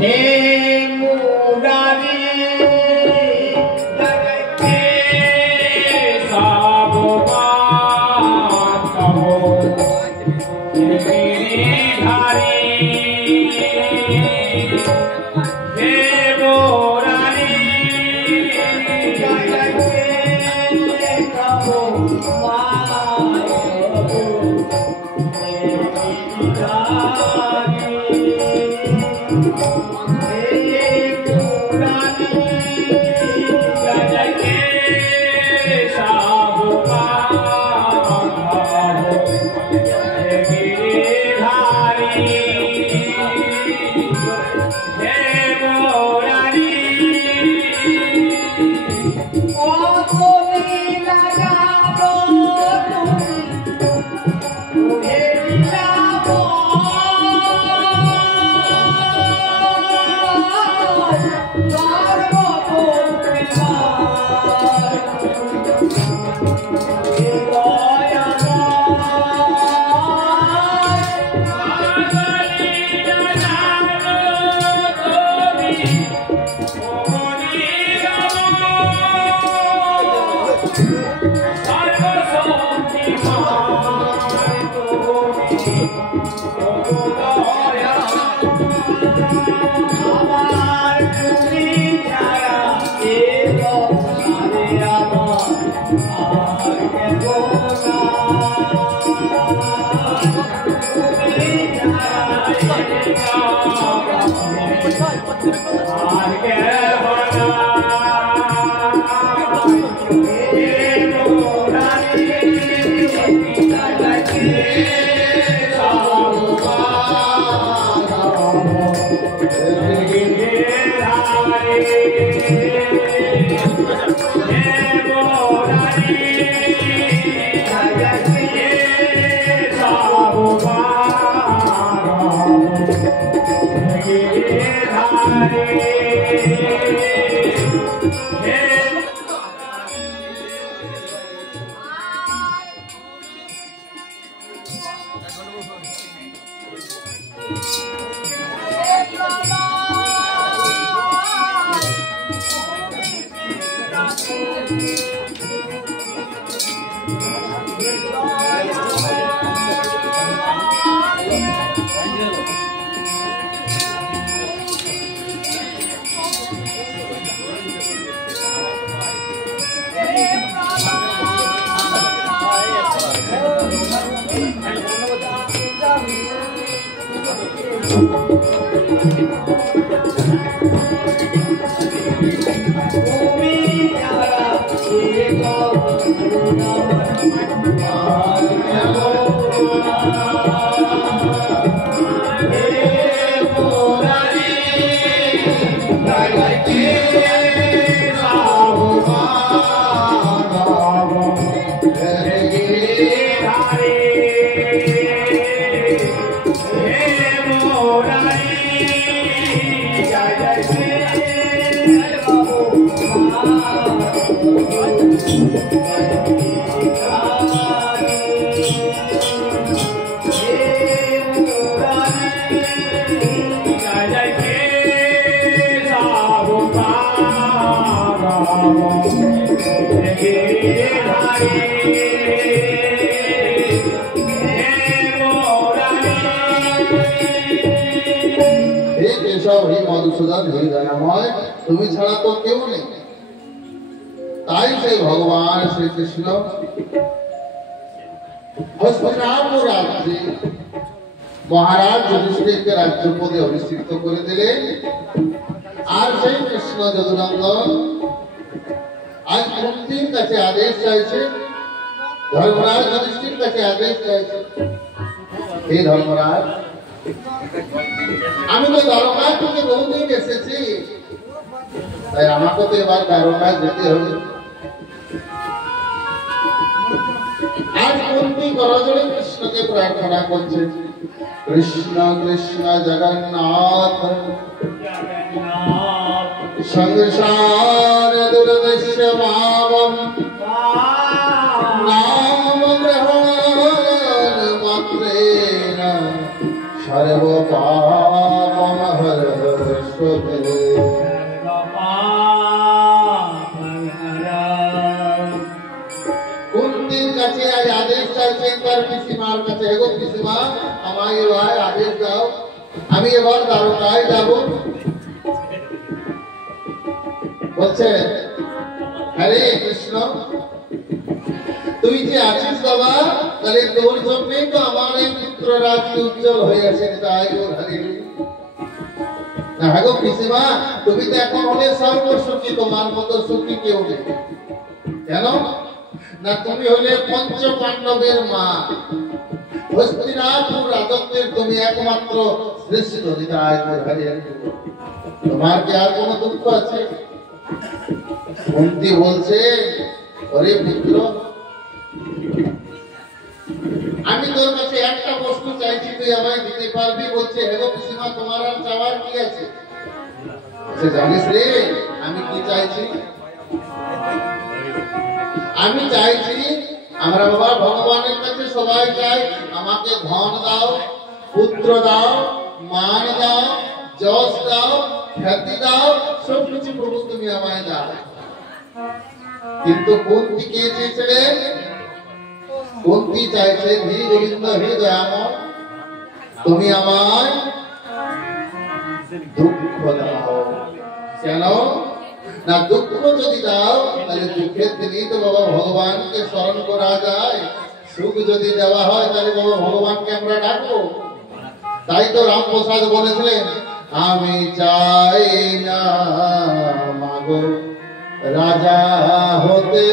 হে মুরারি, জয় কেশব মাধব গিরিধারী, তুমি ছাড়া তো কেউ নেই। তাই সেই ভগবান শ্রীকৃষ্ণ হস্তিনাপুর রাজ্যে মহারাজ যুধিষ্ঠিরকে রাজ্যপদে অভিষিক্ত করে দিলেন। আর সেই কৃষ্ণ যদুনন্দন আজ কুন্তির কাছে আদেশ চাইছে, ধর্মরাজ যুধিষ্ঠির কাছে আদেশ চাইছে, হে ধর্মরাজ, আমি তো দ্বারকা থেকে বহুদিন এসেছি, তাই আমাকে তো এবার দ্বারকায় যেতে হবে। আজ কুন্তি করজোড়ে কৃষ্ণকে প্রার্থনা করছে, কৃষ্ণ কৃষ্ণ জগন্নাথ সংসার দুর্দৃশ্য ভাবম নাম গ্রহণ মাত্রেণ সর্ব পাপম হরস্বতে। কুন্তির কাছে আজ আদেশ চাইছেন তার পিসিমার কাছে, এগো পিসিমা আমায় এবার আদেশ দাও, আমি এবার দ্বারকায় যাব। বলছে, হরে কৃষ্ণ, তুই যে আছিস বাবা, তাহলে তোর জন্যই তো আমার এই পুত্র রাজ্য উজ্জ্বল হয়ে আছে। তাই হরে না গো পিসিমা, তুমি তো এখন অনেক সর্বসুখী, তোমার মতো সুখী কেউ নেই। কেন না, তুমি হলে পঞ্চ পাণ্ডবের মা, হস্তিনাপুর রাজত্বের তুমি একমাত্র শ্রেষ্ঠ। তোমার কি আর কোন দুঃখ আছে? কুন্তি বলছে, ওরে পুত্র, আমি তোর কাছে একটা বস্তু চাইছি, তুই আমায় দিতে পারবি? বলছে, হেগো পিসিমা, তোমার আর চাওয়ার কি আছে? জানিস রে আমি কি চাইছি? আমি চাইছি, আমরা বাবা ভগবানের কাছে সবাই চাই, আমাকে ধন দাও, পুত্র দাও, মান দাও, যশ দাও, খ্যাতি দাও, সবকিছু প্রভু তুমি আমায় দাও। কিন্তু কুন্তি কে চেয়েছিলেন? কুন্তি চাইছে, হে গোবিন্দ, হে দয়াময়, তুমি আমায় দুঃখ দাও। কেন না, দুঃখ যদি দাও তাহলে দুঃখের দিনই তো বাবা ভগবানকে স্মরণ করা যায়। সুখ যদি দেওয়া হয় তাহলে বাবা ভগবানকে আমরা ডাকবো। তাই তো রামপ্রসাদ বলেছিলেন, আমি চাই না মাগো রাজা হতে,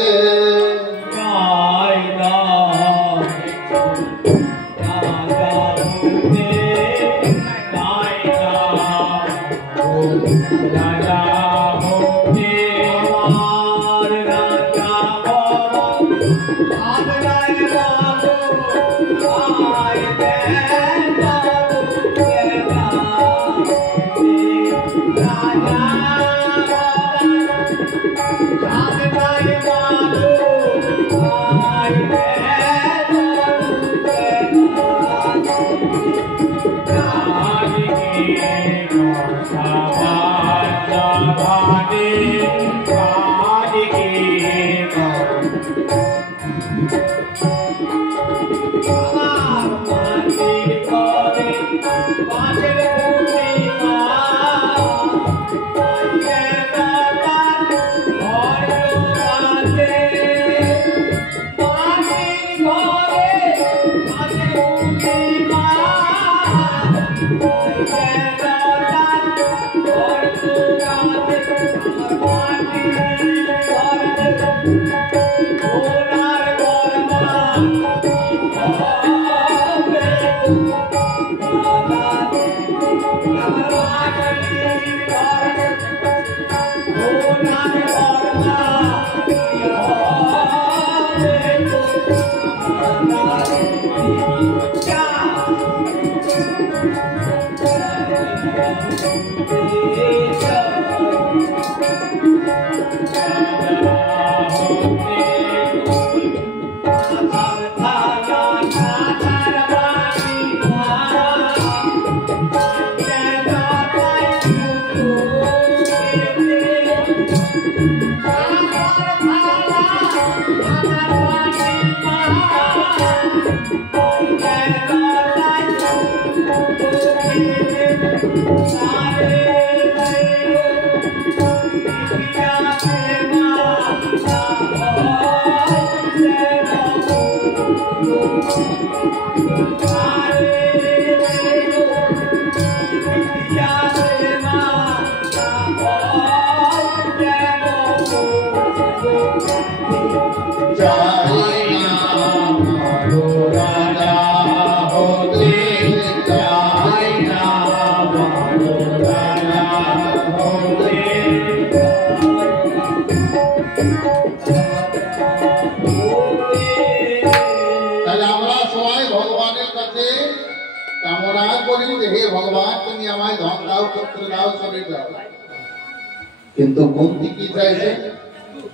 কিন্তু মুক্তি কি চাইছে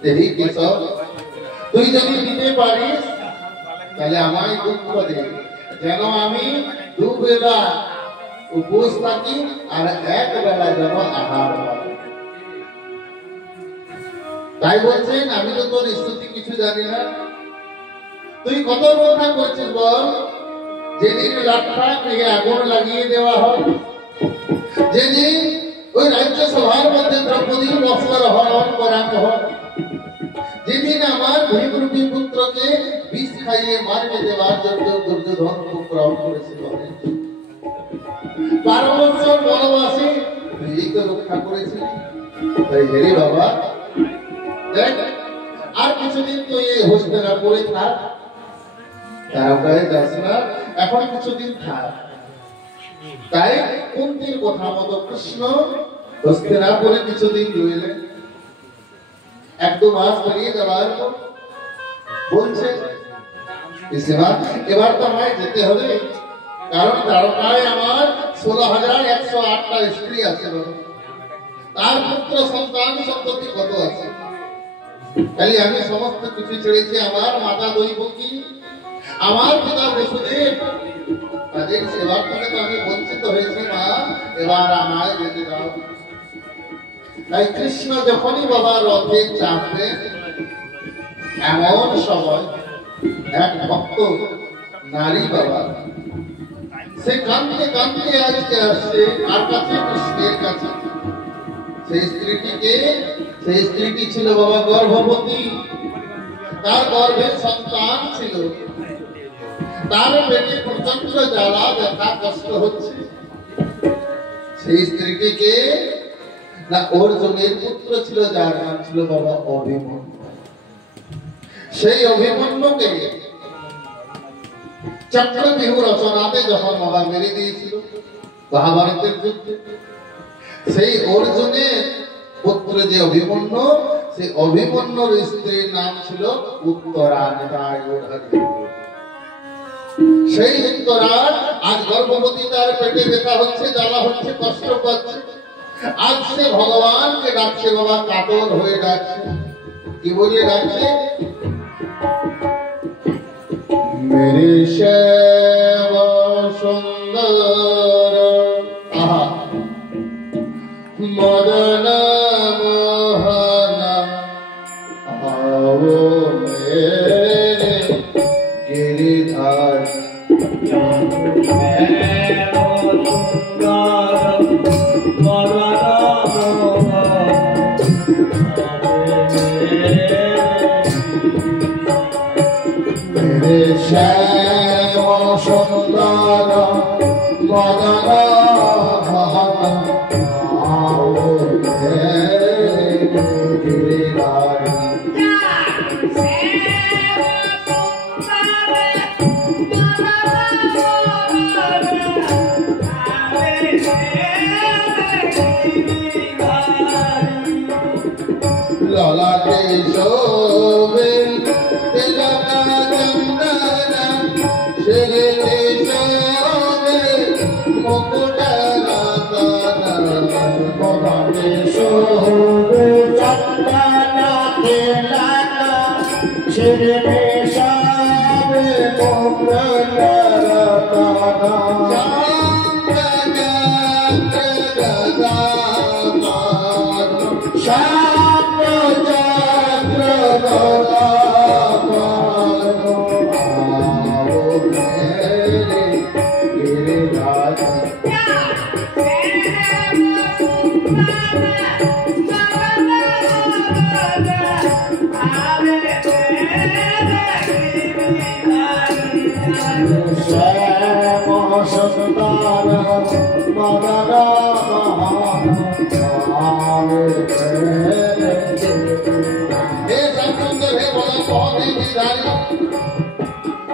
দেহি কেশব তুই যদি দিতে পারিস তাহলে আমায় দুঃখ দে যেন আমি দুবেলা উপোস থাকি আর এক বেলা যেন আহার পাই। তাই বলছেন আমি তো তোর স্তুতি কিছু জানি না, তুই কত কথা করছিস বল। যেদিন লাঠা থেকে আগুন লাগিয়ে দেওয়া হয়, যেদিন ওই রাজ্যসভার মধ্যে দ্রৌপদীর বস্ত্র হরণ করানো হয়, যেদিন আমার ভীমরূপী পুত্রকে বিষ খাইয়ে মারিয়ে দেওয়ার জন্য দুর্যোধন গ্রহণ করেছিল, 12 বছর বনবাসে তুই তো রক্ষা করেছিলি। তাই হেরে বাবা দেখ আর কিছুদিন তুই এই হস্তিনাপুরে থাক, তারপরে যাস না, এখন কিছুদিন থাক। তাই কুন্তির কথা মতো কৃষ্ণ হস্তিনাপুরে কিছুদিন রইলেন। 1-2 মাস পেরিয়ে যাওয়ার পর বলছে এবার তো আমায় যেতে হবে, কারণ দ্বারকায় আমার 16,108টা স্ত্রী আছে, তার পুত্র সন্তান সন্ততি কত আছে। তাই আমি সমস্ত কিছু ছেড়েছি, আমার মাতা দৈবকী, আমার পিতা বসুদেব, তাদের সেবার থেকে তো আমি বঞ্চিত হয়েছি। মা এবার আমায় যেতে দাও। তাই কৃষ্ণ যখনই বাবা রথে চাপবে, এমন সময় এক ভক্ত নারী বাবা সে কাঁদতে কাঁদতে আজকে আসছে আর কাছে কৃষ্ণের কাছে। সেই স্ত্রীটি ছিল বাবা গর্ভবতী, তার গর্ভে সন্তান ছিল, তার পেটে প্রচন্ড জ্বালা ব্যথা কষ্ট হচ্ছে। সেই স্ত্রীটিকে না অর্জুনের পুত্র ছিল, যার নাম ছিল বাবা অভিমন্যু। সেই অভিমন্যুকে চক্রবিহু রচনাতে যখন বাবা মেরে দিয়েছিল মহাভারতের যুদ্ধে, সেই অর্জুনের পুত্র যে অভিমন্যু, সেই অভিমন্যুর স্ত্রীর নাম ছিল উত্তরা। সেই উত্তরা আজ গর্ভবতী, তার পেটে ব্যথা হচ্ছে, জ্বালা হচ্ছে, কষ্ট পাচ্ছে। आज से भगवान के डाकছে बाबा कातर হয়ে ডাকছে কি বলে ডাকছে मेरे श्याम सुंदर आहा मदन मोहन आओ मेरे गिरिधार मेरे श्याम सुंदर मदन आओ मेरे गिरिधार लाला के शोभे तिलक चंदन श्री शोभे मुकुट रतन लाला के शोभे चंदन तिलक श्री शोभे मुकुट रतन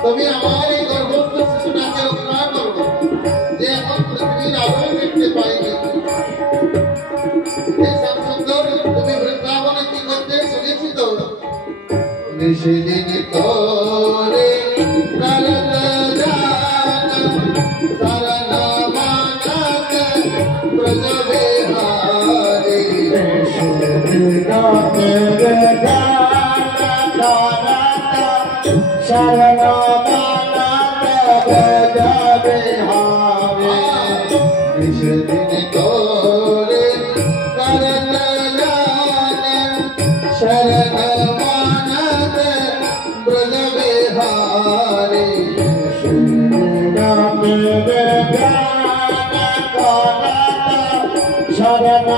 তুমি আমার এই গর্ভস্থ শিশুটাকে রক্ষা করবো যে এখন পৃথিবীর আলোয় দেখতে পাইনি এই শ্যামসুন্দর তুমি বৃন্দাবনে কি করতে শুনেছি তো নিষেদিন তোরে কালত জান শরণ মানত ব্রজ বিহারি নিষেদিন তোরে शरण मानत ब्रज बिहारी इस दिन तोरे करन जान शरण मानत ब्रज बिहारी शरण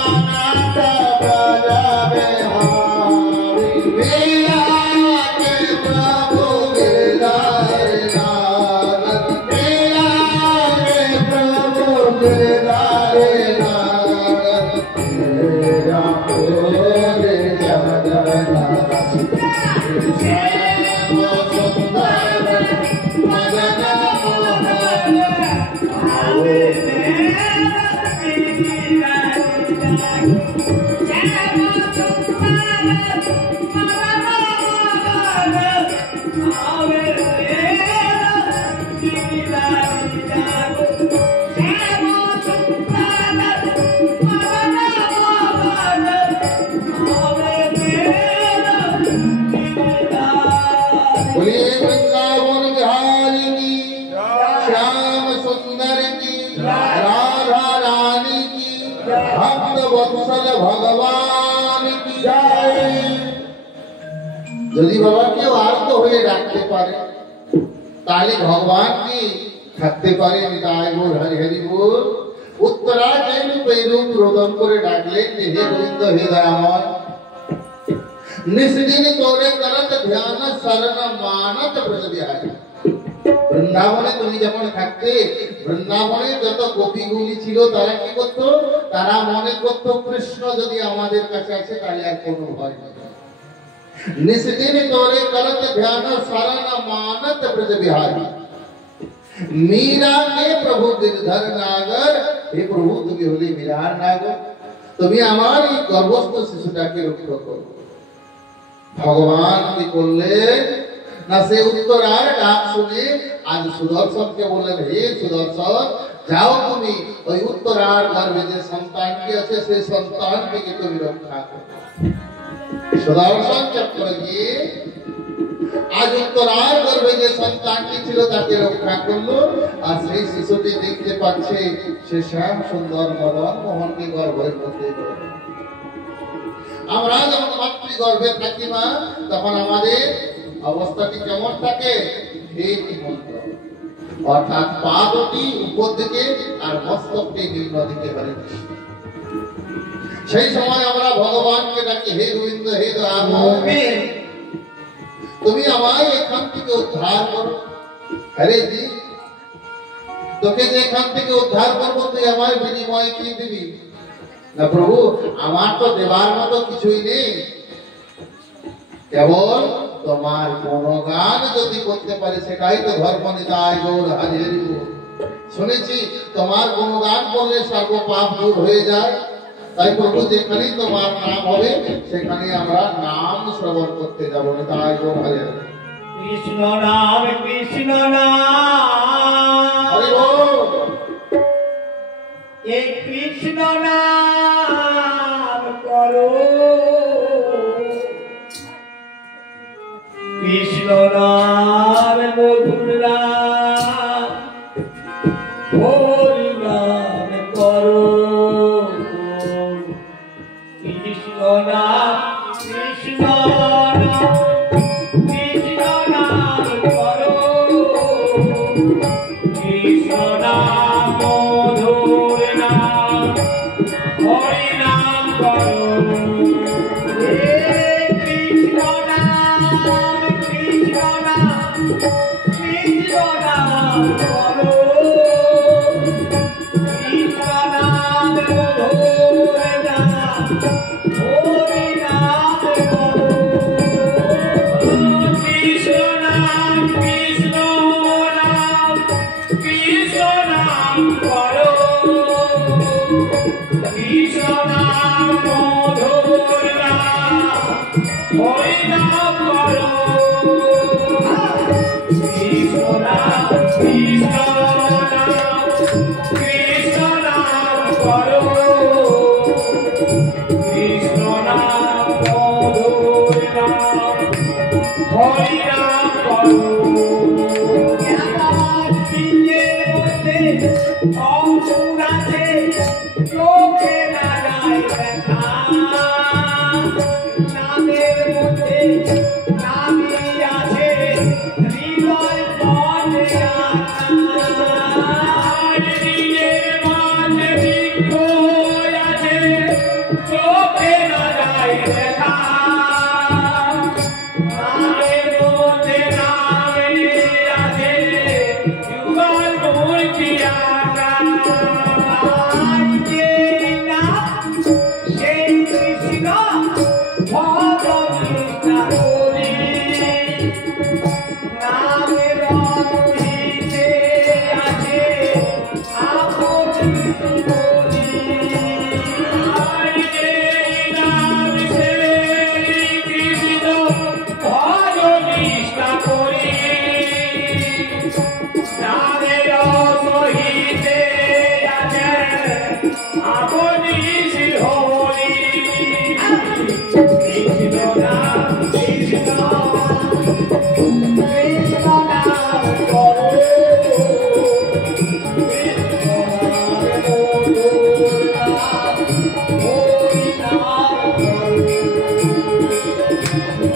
मानत ब्रज बिहारी যদি বাবা কেউ আর্ত হয়ে ডাকতে পারে তাহলে ভগবান কি থাকতে পারে নিতাই গৌর হরি হরি বল উত্তরা যেন পেরুপ রোদন করে ডাকলেন হে গোবিন্দ হে দয়াময় নিষদিন তোরে করত ধ্যান শরণ মানত ব্রজ বিহারী বৃন্দাবনে তুমি যখন থাকতে বৃন্দাবনে যত গোপীগুলি ছিল তারা কি করত তারা মনে করত কৃষ্ণ যদি আমাদের কাছে আছে তাহলে আর কোনো ভয় নেই निषदिन तोरे करत ध्यान शरण मानत ब्रज बिहारी मीरा के प्रभु गिरधर नागर हे प्रभु তুমি হলে মীরার নাগর তুমি আমার এই গর্ভস্থ শিশুটাকে রক্ষা করো ভগবান কি করলেন না সে উত্তরার ডাক শুনে আজ সুদর্শনকে বললেন হে সুদর্শন যাও তুমি ওই উত্তরার গর্ভে যে সন্তানটি আছে সেই সন্তানটিকে তুমি রক্ষা করো। সুদর্শন চক্র গিয়ে আজ উত্তরার গর্ভে যে সন্তানটি ছিল তাকে রক্ষা করলো, আর সেই শিশুটি দেখতে পাচ্ছে সে শ্যাম সুন্দর মদন মোহনকে গর্ভের মধ্যে। আমরা যখন মাতৃগর্ভে থাকি মা, তখন আমাদের অবস্থাটি কেমন থাকে? ঠিক মন্ত্র, অর্থাৎ পা দুটি উপর দিকে আর মস্তকটি নিম্ন দিকে পারে। সেই সময় আমরা ভগবানকে ডাকি, হে গোবিন্দ, হে দয়াময়, তুমি আমায় এখান থেকে উদ্ধার করো। আরে জি, তোকে যে এখান থেকে উদ্ধার করবো তুই আমায় বিনিময়ে কি দিবি? না প্রভু, আমার তো দেবার মতো কিছুই নেই, কেবল তোমার গুণগান যদি করতে পারে সেটাই তো ধর্ম। নিতাই গৌর হরি হরি বল। শুনেছি তোমার গুণগান করলে সর্ব পাপ দূর হয়ে যায়, তাই প্রভু যেখানেই তোমার নাম হবে সেখানে আমরা নাম শ্রবণ করতে যাবো। নিতাই গৌর হরি হরি। কৃষ্ণ নাম, কৃষ্ণ নাম, হরি বল। এই কৃষ্ণ নাম করো, কৃষ্ণ নাম মধুর নাম, হরি নাম করো, কৃষ্ণ নাম, কৃষ্ণ নাম, কৃষ্ণ নাম করো, কৃষ্ণ নাম মধুর নাম, হরি নাম করো। কৃষ্ণ নাম, কৃষ্ণ নাম, কৃষ্ণ নাম করো, কৃষ্ণ নাম মধুর নাম, হরি নাম করো। কৃষ্ণ নাম, কৃষ্ণ নাম, কৃষ্ণ নাম করো, কৃষ্ণ নাম মধুর নাম, হরি নাম করো। কৃষ্ণ নাম, কৃষ্ণ নাম, কৃষ্ণ নাম করো, কৃষ্ণ নাম মধুর নাম, হরি নাম করো। আমার পিঠের মধ্যে অঙ্কুর আছে, চোখে না যায় দেখা, নামের মধ্যে নামই আছে, হৃদয় পথে নিজের মাঝে বৃক্ষ আছে, চোখে না যায় দেখা, নামের মধ্যে নামই আছে, যুগল মূর্তি আকা। যে নাম সেই কৃষ্ণ, ভজনিতা করি, নামের অমৃতে আছে আপন করি। যে নাম সেই কৃষ্ণ, ভজনিতা করি, নামের সহিতে আছে আপনি হরি। কৃষ্ণ নাম, কৃষ্ণ, কৃষ্ণ নাম করো, কৃষ্ণ নাম মধুর নাম, হরি নাম করো।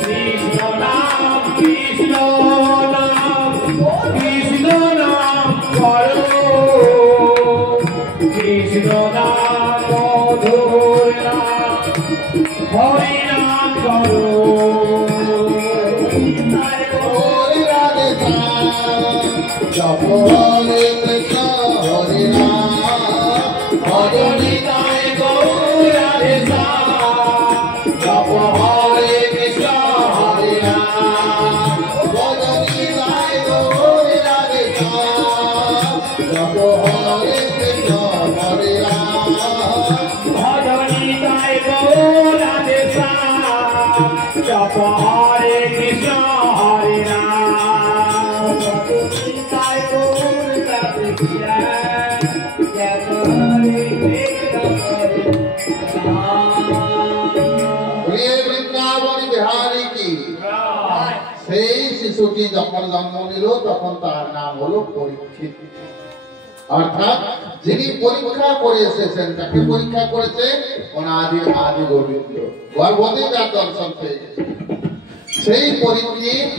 কৃষ্ণ নাম, কৃষ্ণ নাম, কৃষ্ণ নাম করো, কৃষ্ণ নাম মধুর নাম, হরি নাম করো। হরি রাধে শ্যাম, জপ হরে কৃষ্ণ হরি রাম, ভজনি তাই গৌর রাধে শ্যাম, জপ হরে কৃষ্ণ হরি রাম, ভজনি তাই গৌর রাধে শ্যাম, জপ হরে কৃষ্ণ হরি রাম, ভজনি তাই গৌর রাধে শ্যাম, জপ হরে কৃষ্ণ হরে রাম, ভজনি তাই গৌর রাধে শ্যাম। শিশুটি যখন জন্ম নিল তখন তার নাম হলো পরীক্ষিত। অর্থাৎ যিনি পরীক্ষা করে এসেছেন, তাকে পরীক্ষা করেছে অনাদি আদি গোবিন্দ, গর্ভবতী তার দর্শন পেয়ে গেছে। সেই পরীক্ষিত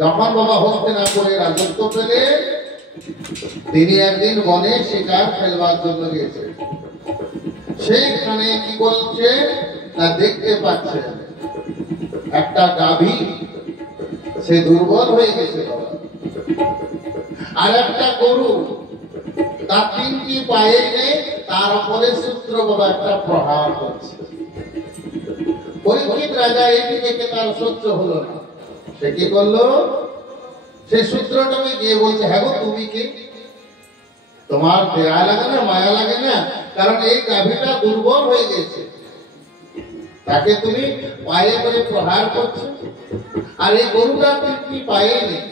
যখন বাবা হস্তিনাপুরে রাজত্ব পেলে, তিনি একদিন বনে শিকার ফেলবার জন্য গেছে। সেইখানে কি বলছে না, দেখতে পাচ্ছে একটা গাভী, সে দুর্বল হয়ে গেছে বাবা, আর একটা গরু, তার তিনটি পায়ে নেই, তার উপরে সূত্র বাবা একটা প্রহার করছে। পরীক্ষিত রাজা এটি দেখে তার সহ্য হলো না, সে কি করলো, সে সূত্রটাকে গিয়ে বলছে, হ্যাঁ গো তুমি কি, তোমার দয়া লাগে না, মায়া লাগে না? কারণ এই গাভীটা দুর্বল হয়ে গেছে, তাকে তুমি পায়ে করে প্রহার করছো, আর এই গরুটা তিনটি পায়ে নেই,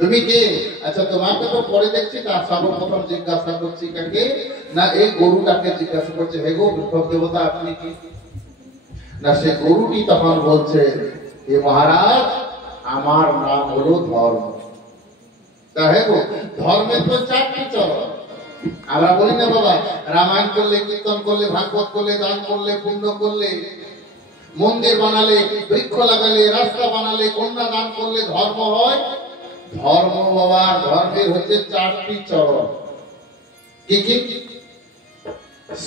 তুমি কে? আচ্ছা তোমাকে তো পরে দেখছি, তার সর্বপ্রথম জিজ্ঞাসা করছি কাকে না, এই গরুটাকে জিজ্ঞাসা করছে, হে গো বিপ্লব দেবতা আপনি কি? না সে গরুটি তখন বলছে, হে মহারাজ আমার নাম হলো ধর্ম। তা হে গো, ধর্মের তো চারটি চরণ। আমরা বলি না বাবা, রামায়ণ করলে, কীর্তন করলে, ভাগবত করলে, দান করলে, পুণ্য করলে, মন্দির বানালে, বৃক্ষ লাগালে, রাস্তা বানালে, কন্যা দান করলে ধর্ম হয়। ধর্ম বাবা, ধর্মের হচ্ছে চারটি চরণ। কি কি?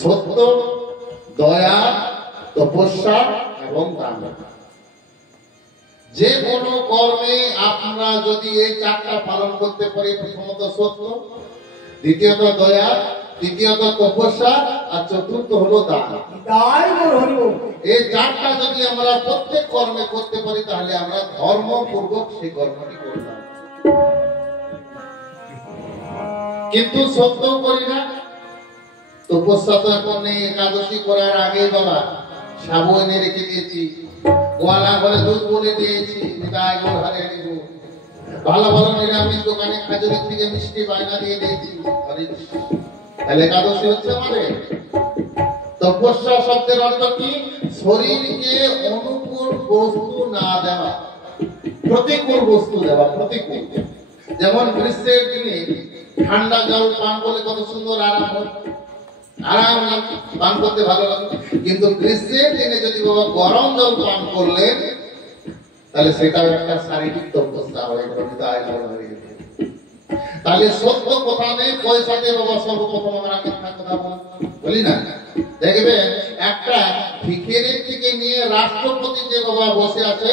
সত্য, দয়া, তপস্যা এবং দান। যে কোনো কর্মে আমরা যদি এই চারটা পালন করতে পারি, প্রথমত সত্য, দ্বিতীয়ত দয়া, তৃতীয়ত তপস্যা, আর চতুর্থ হলো দান। এই চারটা যদি আমরা প্রত্যেক কর্মে করতে পারি, তাহলে আমরা ধর্মপূর্বক সেই কর্মটি করতাম। কিন্তু সত্যও করি না, তপস্যা তো এখন নেই। একাদশী করার আগে বাবা সাবু এনে রেখে দিয়েছি, গোয়ালা ঘরে দুধ বলে দিয়েছি, ভালো ভালো নিরামিষ দোকানে খাজুরের থেকে মিষ্টি বায়না দিয়ে দিয়েছি। তাহলে একাদশী হচ্ছে আমাদের। তপস্যা শব্দের অর্থ কি? শরীরকে অনুকূল বস্তু না দেওয়া, প্রতিকূল বস্তু দেওয়া। প্রতিকূল, যেমন গ্রীষ্মের দিনে ঠান্ডা জল পান করলে কত সুন্দর আরাম হয়, আরাম লাগে, পান করতে ভালো লাগে। কিন্তু গ্রীষ্মের দিনে যদি বাবা গরম জল পান করলেন, তাহলে সেটাও একটা শারীরিক তপস্যা হয়ে গেল। তাহলে সত্য কথা নেই, পয়সাতে বাবা সর্বপ্রথম আমরা মিথ্যা কথা বলি না। দেখবেন একটা ভিখারির থেকে নিয়ে রাষ্ট্রপতি যে বাবা বসে আছে,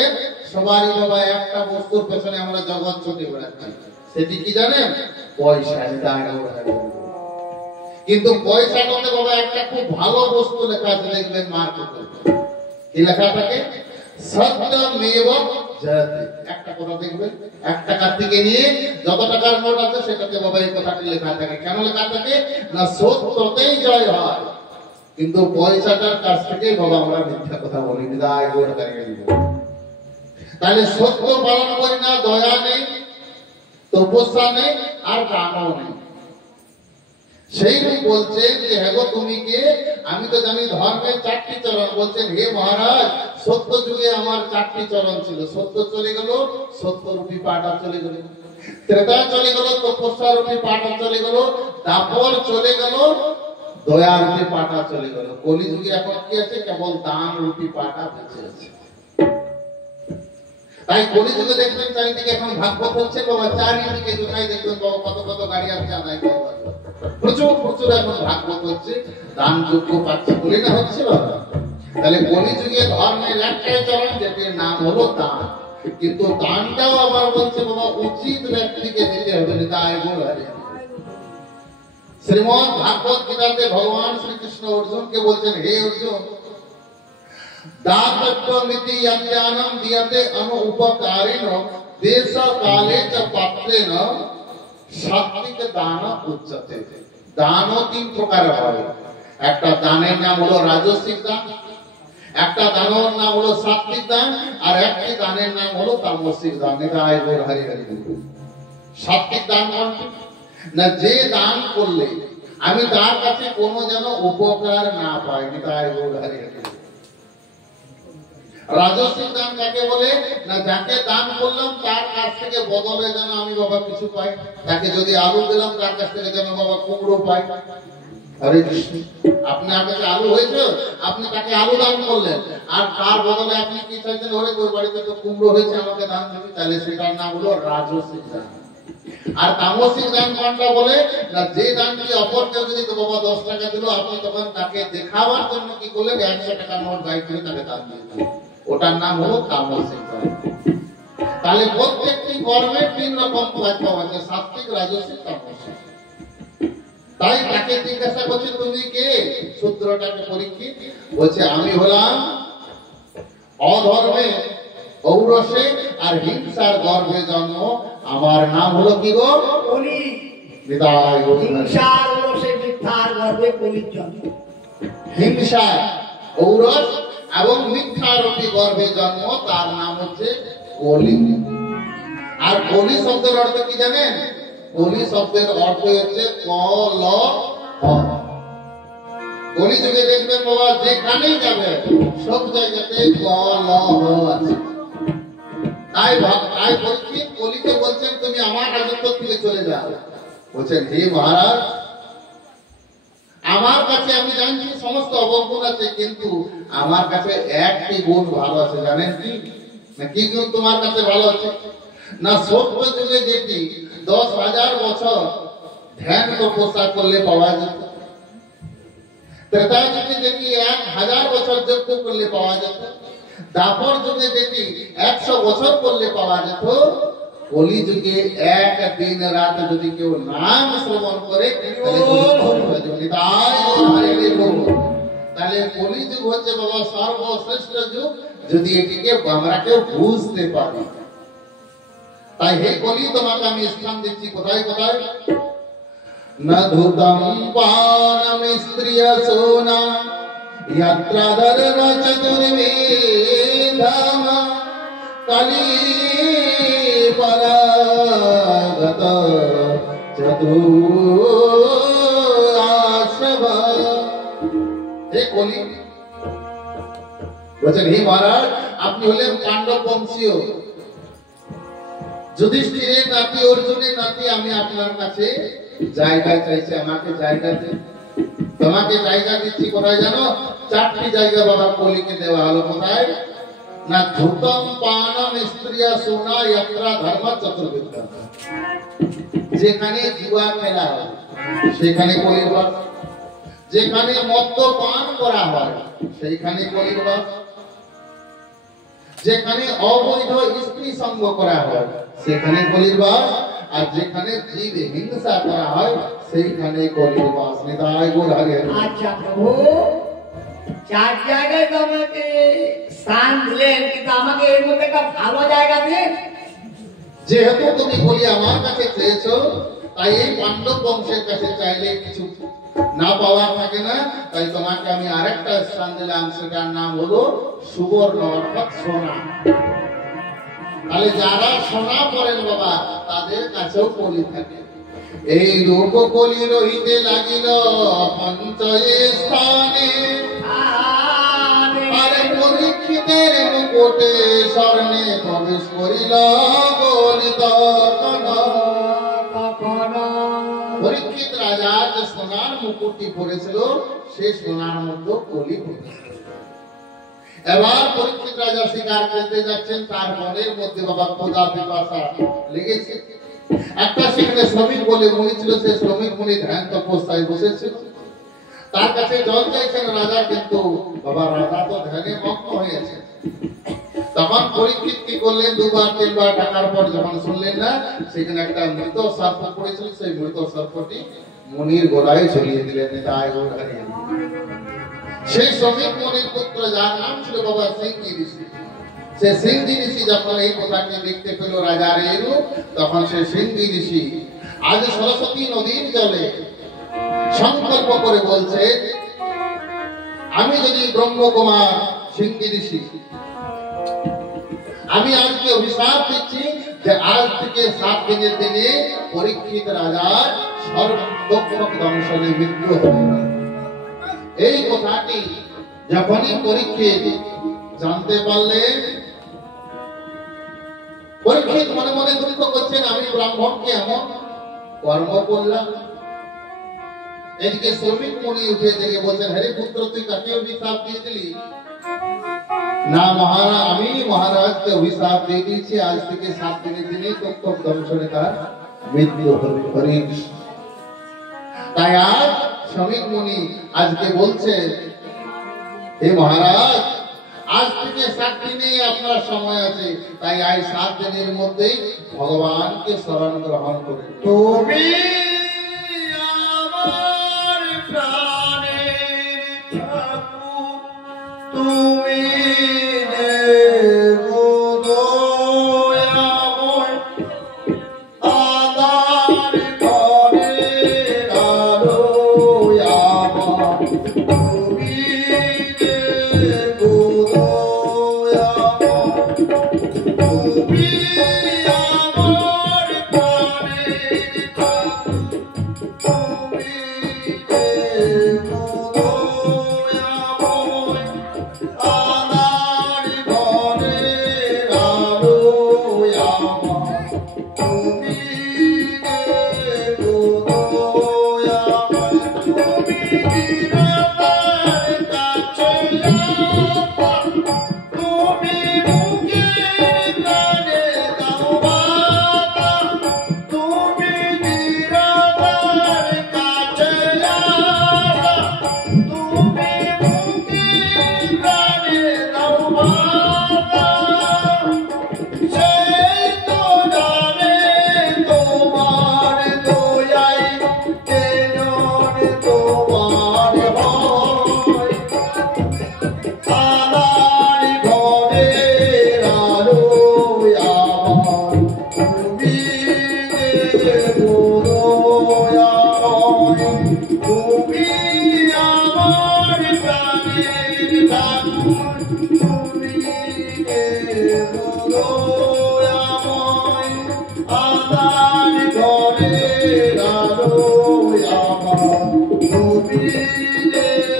সবারই বাবা একটা বস্তুর পেছনে আমরা জগৎ ছুটে বেড়াচ্ছি। সেটি কি জানেন? পয়সা। কিন্তু পয়সাটাতে বাবা একটা খুব ভালো বস্তু লেখা আছে, দেখবেন মার্কেটে কি লেখা থাকে? সত্যমেব জয়তে। একটা কথা দেখবেন, 1 টাকার থেকে নিয়ে যত টাকার নোট আছে সেটাতে বাবা এই কথাটি লেখা থাকে। কেন লেখা থাকে? না সত্যতেই জয় হয়। কিন্তু পয়সাটার কাছ থেকে বাবা আমরা মিথ্যা কথা বলি, বিদায় করে দাঁড়িয়ে দিব। তাহলে সত্য পালন করি না, দয়া নেই, তপস্যা নেই, আর দানও নেই। সেই বলছেন যে হ্যাঁ গো তুমি কে? আমি তো জানি ধর্মের 4টি চরণ। বলছেন হে মহারাজ, সত্য যুগে আমার 4টি চরণ ছিল। সত্য চলে গেল, সত্যরূপী পাটা চলে গেল। ত্রেতা চলে গেল, তপস্যা রূপী পাটা চলে গেল। তারপর চলে গেল দয়া রূপী পাটা চলে গেল। কলিযুগে এখন কি আছে? কেবল দান রূপী পাটা বেঁচে আছে। তাই কলিযুগে দেখবেন চারিদিকে এখন ভাগবত হচ্ছে বাবা, চারিদিকে কোথায় দেখবেন বাবা কত কত গাড়ি আছে আদায় করবার, প্রচুর প্রচুর এখন ভাগবত হচ্ছে, দান যোগ্য পাচ্ছে বলে না হচ্ছে বাবা। তাহলে কলিযুগে ধর্মের একটাই চরণ, যেটির নাম হলো দান। কিন্তু দানটাও আবার বলছে বাবা উচিত ব্যক্তিকে দিতে হবে। তাই বলে শ্রীমদ ভাগবত গীতাতে ভগবান শ্রীকৃষ্ণ অর্জুনকে বলছেন, হে অর্জুন, দাতত্বমিতি অজ্ঞানম দিয়তে অনুপকারিণ দেশ কালে চ পাত্রেণ সাত্বিক দান উচ্যতে। দানও 3 প্রকার হয়। একটা দানের নাম হলো রাজসিক দান, একটা দানের নাম হলো সাত্বিক দান, আর একটি দানের নাম হলো তামসিক দান। এটা আইগোর হরি হরি। সাত্বিক দান কোনটি? না যে দান করলে আমি তার কাছে কোনো যেন উপকার না পাই। এটা আইগোর হরি হরি। রাজস্বিক দান কাকে বলে? না যাকে দান করলাম তার কাছ থেকে বদলে যেন আমি বাবা কিছু পাই। তাকে যদি আলু দিলাম তার কাছ থেকে যেন বাবা কুমড়ো পাই। হরে কৃষ্ণ। আপনার কাছে আলু হয়েছে, আপনি তাকে আলু দান করলেন, আর তার বদলে আপনি কি চাইছেন? ওরে তোর বাড়িতে তো কুমড়ো হয়েছে, আমাকে দান দিবি। তাহলে সেটার নাম হলো রাজস্বিক দান। আর তামসিক দান কোনটা বলে? না যে দানটি অপর কেউ যদি তো বাবা 10 টাকা দিল, আপনি তখন তাকে দেখাবার জন্য কি করলেন? 100 টাকা নোট বাই করে তাকে দান দিলেন। ওটার নাম হলো তামসিক দান। তাহলে প্রত্যেকটি কর্মের 3 রকম ভাগ পাওয়া যায়, সাত্বিক, রাজসিক, তামসিক। তাই তাকে জিজ্ঞাসা করছে তুমি কে? শূদ্রটাকে পরীক্ষিত বলছে আমি হলাম অধর্মে, ঔরসে আর হিংসার গর্ভে জন্ম, আমার নাম হলো কি গো? কলি। বিদায়। হিংসা ঔরসে মিথ্যার গর্ভে কলির জন্ম। হিংসা, ঔরস এবং মিথ্যারূপী গর্ভে জন্ম, তার নাম হচ্ছে কলি। আর কলি শব্দের অর্থ কি জানেন? কলি শব্দের অর্থ হচ্ছে কল। কলি যুগে দেখবেন বাবা যেখানেই যাবে সব জায়গাতে কল আছে। তাই পরীক্ষিত কলিকে বলছেন তুমি আমার রাজত্ব থেকে চলে যাও। বলছেন হে মহারাজ, আমার কাছে আমি জানছি সমস্ত অবগুণ আছে, কিন্তু আমার কাছে একটি গুণ ভালো আছে। জানেন কি? না কি গুণ তোমার কাছে ভালো আছে? না সত্য যুগে যেটি 10,000 বছর ধ্যান তপস্যা করলে পাওয়া যেত, ত্রেতা যুগে যেটি 1000 বছর যজ্ঞ করলে পাওয়া যেত, দাপর যুগে যেটি 100 বছর করলে পাওয়া যেত, কলি যুগে এক দিন রাত যদি কেউ নাম শ্রবণ করে তাহলে কলি যুগ হচ্ছে বাবা সর্বশ্রেষ্ঠ যুগ, যদি এটিকে আমরা কেউ বুঝতে পারি। তাই হে কলি তোমাকে আমি স্থান দিচ্ছি কোথায় কোথায়? না ধুতম পানম স্ত্রিয় সোনা यात्रा धर्म चतुर्वेदम कली परागत चतुराश्रव। हे কলি বলছেন হে মহারাজ, আপনি হলেন পাণ্ডব বংশীয়, যুধিষ্ঠিরের নাতি, অর্জুনের নাতি। আমি আপনার কাছে জায়গা চাইছি, আমাকে জায়গা দিন। তোমাকে জায়গা দিচ্ছি কোথায় জানো? 4টি জায়গা বাবা কলিকে দেওয়া হলো। কোথায়? না ধূতম পানম স্ত্রিয়া সোনা यात्रा ধর্ম চতুর্বেদ। যেখানে জুয়া খেলা হয় সেখানে কলির বাস, যেখানে মদ্যপান করা হয় সেইখানে কলির বাস, যেখানে অবৈধ স্ত্রী সঙ্গ করা হয় সেখানে কলির বাস, আর যেখানে জীব হিংসা করা হয় সেইখানে কলির বাস। নিতাই গৌর হরে। আচ্ছা প্রভু, 4 জায়গায় তো আমাকে স্থান দিলেন, কিন্তু আমাকে এর মধ্যে একটা ভালো জায়গা দিন। যেহেতু তুমি কলি আমার কাছে চেয়েছো, তাই এই পাণ্ডব বংশের কাছে চাইলে কিছু না পাওয়ার থাকে না, তাই তোমাকে আমি আরেকটা স্থান দিলাম, সেটার নাম হলো সুবর্ণ, অর্থাৎ সোনা। তাহলে যারা সোনা পড়েন বাবা তাদের কাছেও কলি থাকে। এই রূপ কলি রহিতে লাগিল পঞ্চয়ে স্থানে, আরে পরীক্ষিতের মুকুটে স্বর্ণে প্রবেশ করিল গলিত পরীক্ষিত রাজা যে সোনার মুকুটটি পরেছিল সেই সোনার মধ্যে কলি পড়েছিল। এবার পরীক্ষিত রাজা শিকার করতে যাচ্ছেন, তার মনের মধ্যে বাবা ক্ষুধা পিপাসা লেগেছে। একটা সেখানে শ্রমিক বলে মুনি ছিল, সে শ্রমিক মুনি ধ্যান তপস্যায় বসেছিল, তার কাছে জল চাইছেন রাজা, কিন্তু বাবা রাজা তো ধ্যানে মগ্ন হয়েছে। তখন পরীক্ষিত কি করলেন? 2বার 3বার ডাকার পর যখন শুনলেন না, সেখানে একটা মৃত সর্প পড়েছিল, সেই মৃত সর্পটি মুনির গলায় ঝুলিয়ে দিলেন। তাই গৌর হরি। সেই শ্রমিক মুনির পুত্র যার নাম ছিল বাবা সিংহী ঋষি, সে সিংহী ঋষি যখন এই কথাটি দেখতে পেল রাজার এই রূপ, তখন সে সিংহী ঋষি আজ সরস্বতী নদীর জলে সংকল্প করে বলছে, আমি যদি ব্রহ্মকুমার সিংহী ঋষি, আমি আজকে অভিশাপ দিচ্ছি যে আজ থেকে 7 দিনের দিনে পরীক্ষিত রাজার সর্বক্ষক দংশনে মৃত্যু হবে। এই কথাটি যখনই পরীক্ষিত জানতে পারলেন পরীক্ষিত মনে মনে দুঃখ করছেন, আমি ব্রাহ্মণকে এমন কর্ম করলাম। এদিকে শ্রমিক মুনি উঠে থেকে বলছেন, হ্যাঁ পুত্র তুই কাকে অভিশাপ দিয়ে দিলি? না মহারাজ, আমি মহারাজকে অভিশাপ দিয়ে দিয়েছি, আজ থেকে 7 দিনের দিনে তক্ষক দংশনে তার মৃত্যু হবে। তাই আজ শ্রমিক মুনি আজকে বলছে, হে মহারাজ আজ থেকে 7 দিনে আপনার সময় আছে, তাই আজ 7 দিনের মধ্যেই ভগবানকে শরণ গ্রহণ করে। তুমি আমার প্রাণের ঠাকুর, তুমি দেবদয়াময়, আদার ঘরের আলো আমার, তুমি দেবদয়াময়, তুমি আমার প্রাণের ঠাকুর, তুমি দেবদয়াময়, আদার ঘরের আলো আমার, তুমি দেবদয়াময়, তুমি নিরালার কাছে আপা, তুমি মুখের প্রাণে দাও বাবা, তুমি নিরালার কাছে আপা, তুমি মুখের প্রাণে দাও বাবা, সেই তো জানে তোমার দয়াই কেজন তোমার হয়, আদার ঘরের আলো আমার, তুমি দেবদয়াময়, তুমি আমার প্রাণের ঠাকুর, তুমি দেবদয়াময়, আদার ঘরের আলো আমার, তুমি দেবদয়াময়,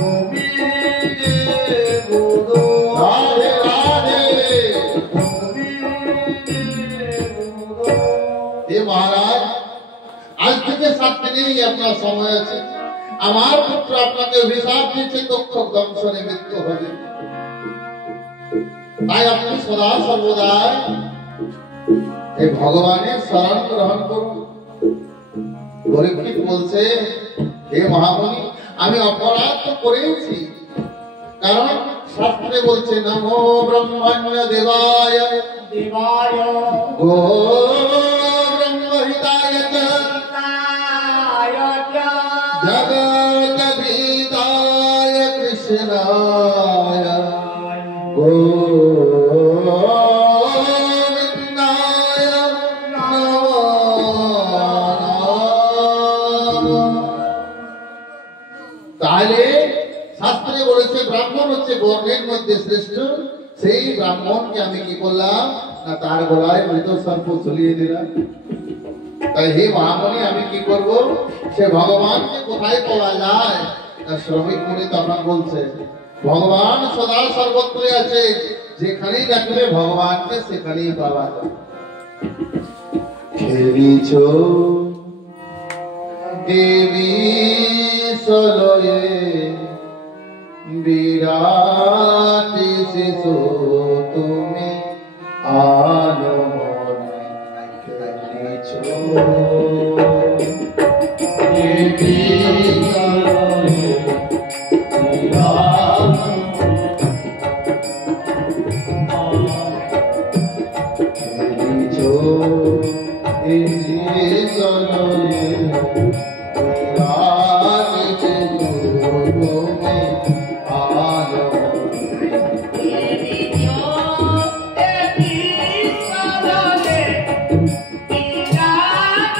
তুমি রাধে রাধে। হে মহারাজ আজ থেকে 7 দিনেই আপনার সময় আছে, আমার পুত্র আপনাকে অভিশাপ দিচ্ছে, তক্ষক দংশনে মৃত্যু হবে। তাই আপনি সদা সর্বদা এই ভগবানের শরণ গ্রহণ করুন। পরীক্ষিত বলছে, হে মহামুনি আমি অপরাধ তো করেছি, কারণ শাস্ত্রে বলছে নমো ব্রহ্মণ্য দেবায় দেবায় গো ব্রহ্মহিতায় চ জগদ্বিতায় কৃষ্ণায় গোবিন্দায় নমো নমঃ। তাহলে শাস্ত্রে বলেছে ব্রাহ্মণ হচ্ছে বর্ণের মধ্যে শ্রেষ্ঠ, সেই ব্রাহ্মণকে আমি কি করলাম না তার গলায় মৃত সর্প ঝুলিয়ে দিলাম। তাই হে মহামুনি আমি কি করব, সে ভগবানকে কোথায় পাওয়া যায়? না শ্রমিক মুনি তখন বলছে ভগবান সদা সর্বত্রই আছে, যেখানেই ডাকবে ভগবানকে সেখানেই পাওয়া যায়। খেলিছ দেবী সলয়ে বিরাট শিশু তুমি আলো মনে খেলিছ দেবী সলয়ে বিরাট খেলিছ দেবী সলয়ে বিরাট শিশু তুমি আলো দেবী সরলে বিরাট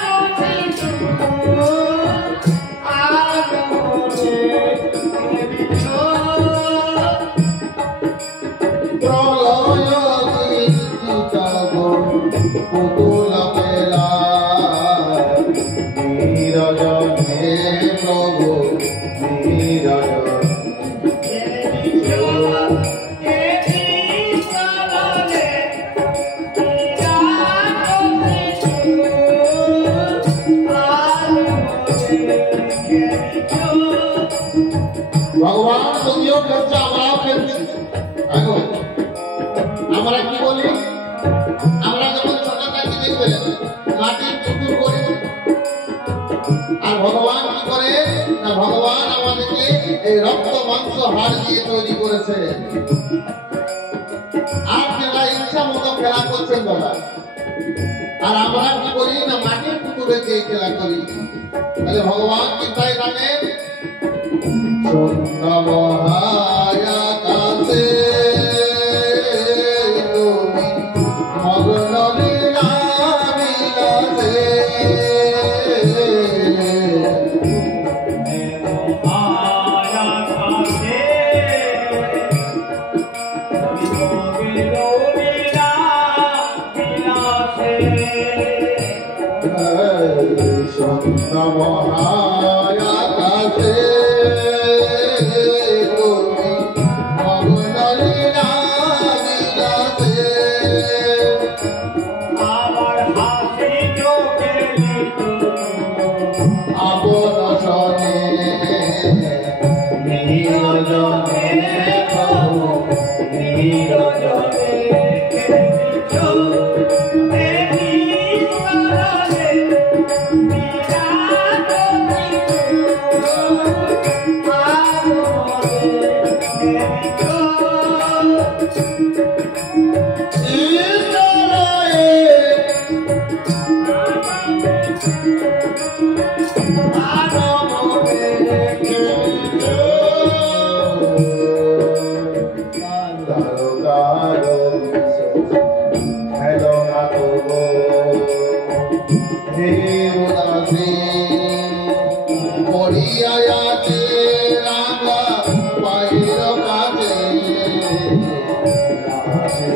ভগবান যদিও খেলছে আমরাও খেলছি। এখন আমরা কি বলি, আমরা যখন ছোট থাকি দেখবেন মাটির পুতুল করি, আর ভগবান কি করে না ভগবান আমাদেরকে এই রক্ত মাংস হাড় দিয়ে তৈরি করেছে। আপনারা ইচ্ছা মতো খেলা করছেন বাবা, আর আমরা কি করি না মাটির পুতুলে দিয়ে খেলা করি। তাহলে ভগবান কি তাই জানেন, আকাশে তুমি মগ্ন লীলা বিলাসে।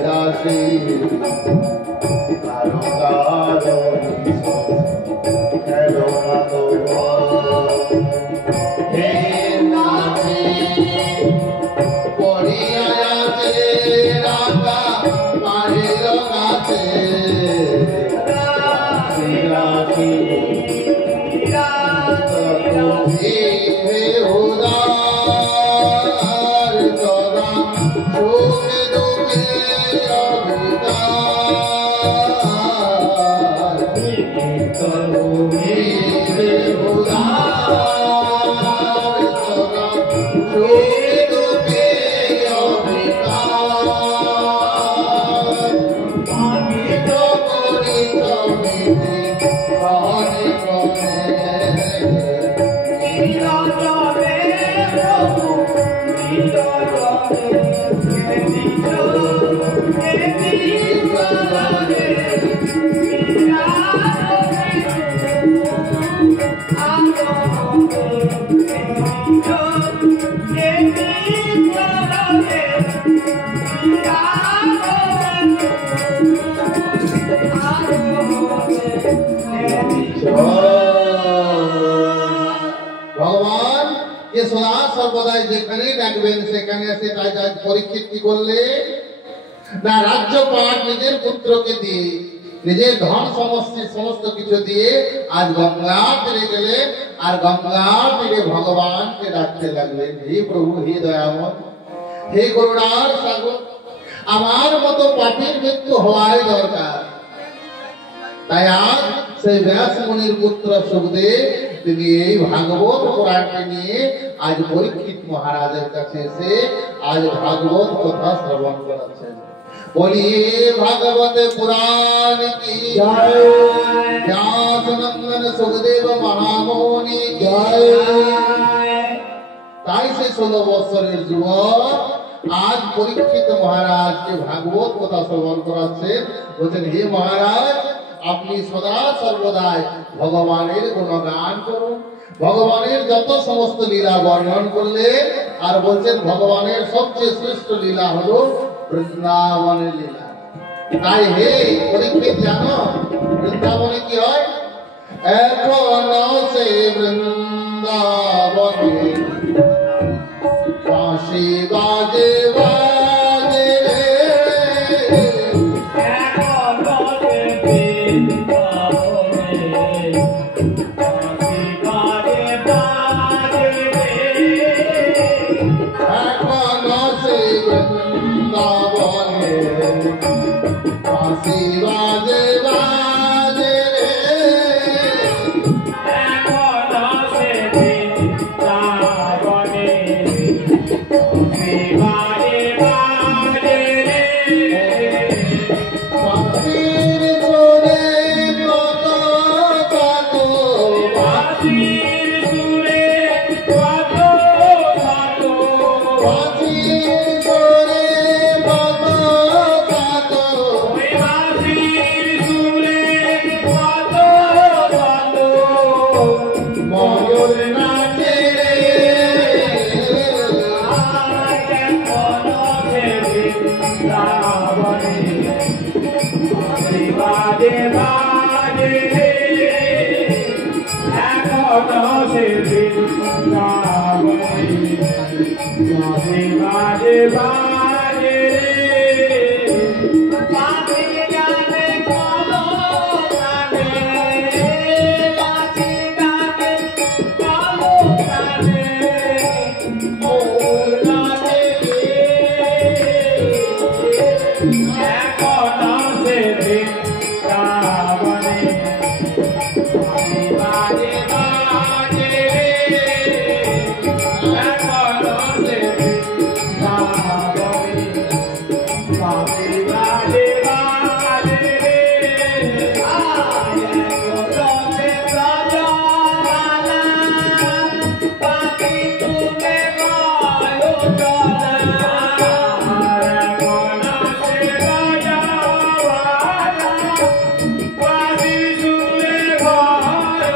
আকাশে ভগবান ये सदा सर्वदा যেখানে ডাকবেন সেখানে এসে তাই পরীক্ষিত কি করলে না রাজ্যপাট নিজের পুত্রকে দিয়ে নিজের ধন সমস্ত কিছু দিয়ে আজ গঙ্গা তীরে গেলে আর গঙ্গা তীরে ভগবানকে ডাকতে লাগলেন, হে প্রভু, হে দয়াময়, হে করুণার সাগর, আমার মতো পাপীর মৃত্যু হওয়াই দরকার। তাই আজ সেই ব্যাস মুনির পুত্র সুখদেব তিনি এই ভাগবত পুরাণকে নিয়ে আজ পরীক্ষিত মহারাজের কাছে এসে আজ ভাগবত কথা শ্রবণ করাচ্ছেন। बोलिए भागवत पुराण की जय, व्यास नंदन सुखदेव महामुनि जय। তাই সে 16 বছরের যুবক আজ পরীক্ষিত মহারাজকে ভাগবত কথা শ্রবণ করাচ্ছেন। বলছেন, হে মহারাজ, আপনি সদা সর্বদাই ভগবানের গুণগান করুন, ভগবানের যত সমস্ত লীলা বর্ণন করলে, আর বলছেন ভগবানের সবচেয়ে শ্রেষ্ঠ লীলা হলো বৃন্দাবনের লীলা। তাই হে পরীক্ষিত, জানো বৃন্দাবনে কি হয়? এখন সে বৃন্দাবনে বাঁশি বাজে বাজে এখন বনে বাঁশি বাজে বাজে রে এখনো সে বৃন্দাবনে বাঁশি বাজে বাজে রে বাঁশির সুরে কত কত বাঁশির সুরে কত কত বাঁশির সুরে কত কত ওই বাঁশির সুরে কত কত ময়ূর নাচে রে এখনো সে বৃন্দাবনে বাঁশি বাজে বাজে রে এখনো সে বৃন্দাবনে বাঁশি বাজে বাজে রে বাঁশি গানে কলো গানে বাঁশি গানে কলো গানে মোর গানে এখনো সে বৃন্দাবনে বাঁশি বাজে বাজে রে এখনো সে বৃন্দাবনে বাঁশি বাজে বাজে রে আয় কোতে রাজা বাঁশি তুলে গায়ো চলা এখনো সে রাজা বাঁশি তুলে গায়ো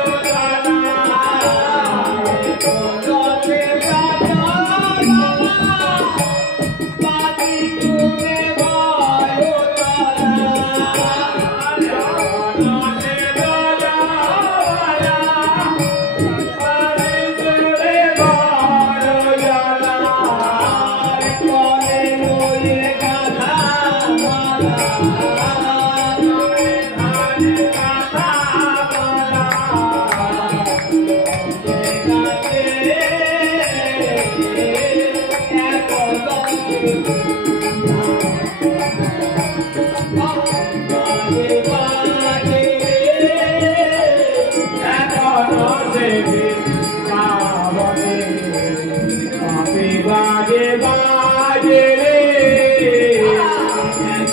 বাজে বাজে রে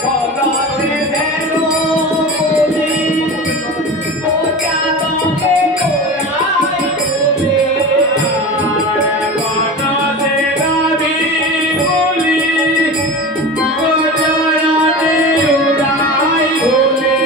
কলসে ধেনু বলি ও জানকে কোলাই বলি কলসে গাবি বলি ও জয়নে উড়াই বলি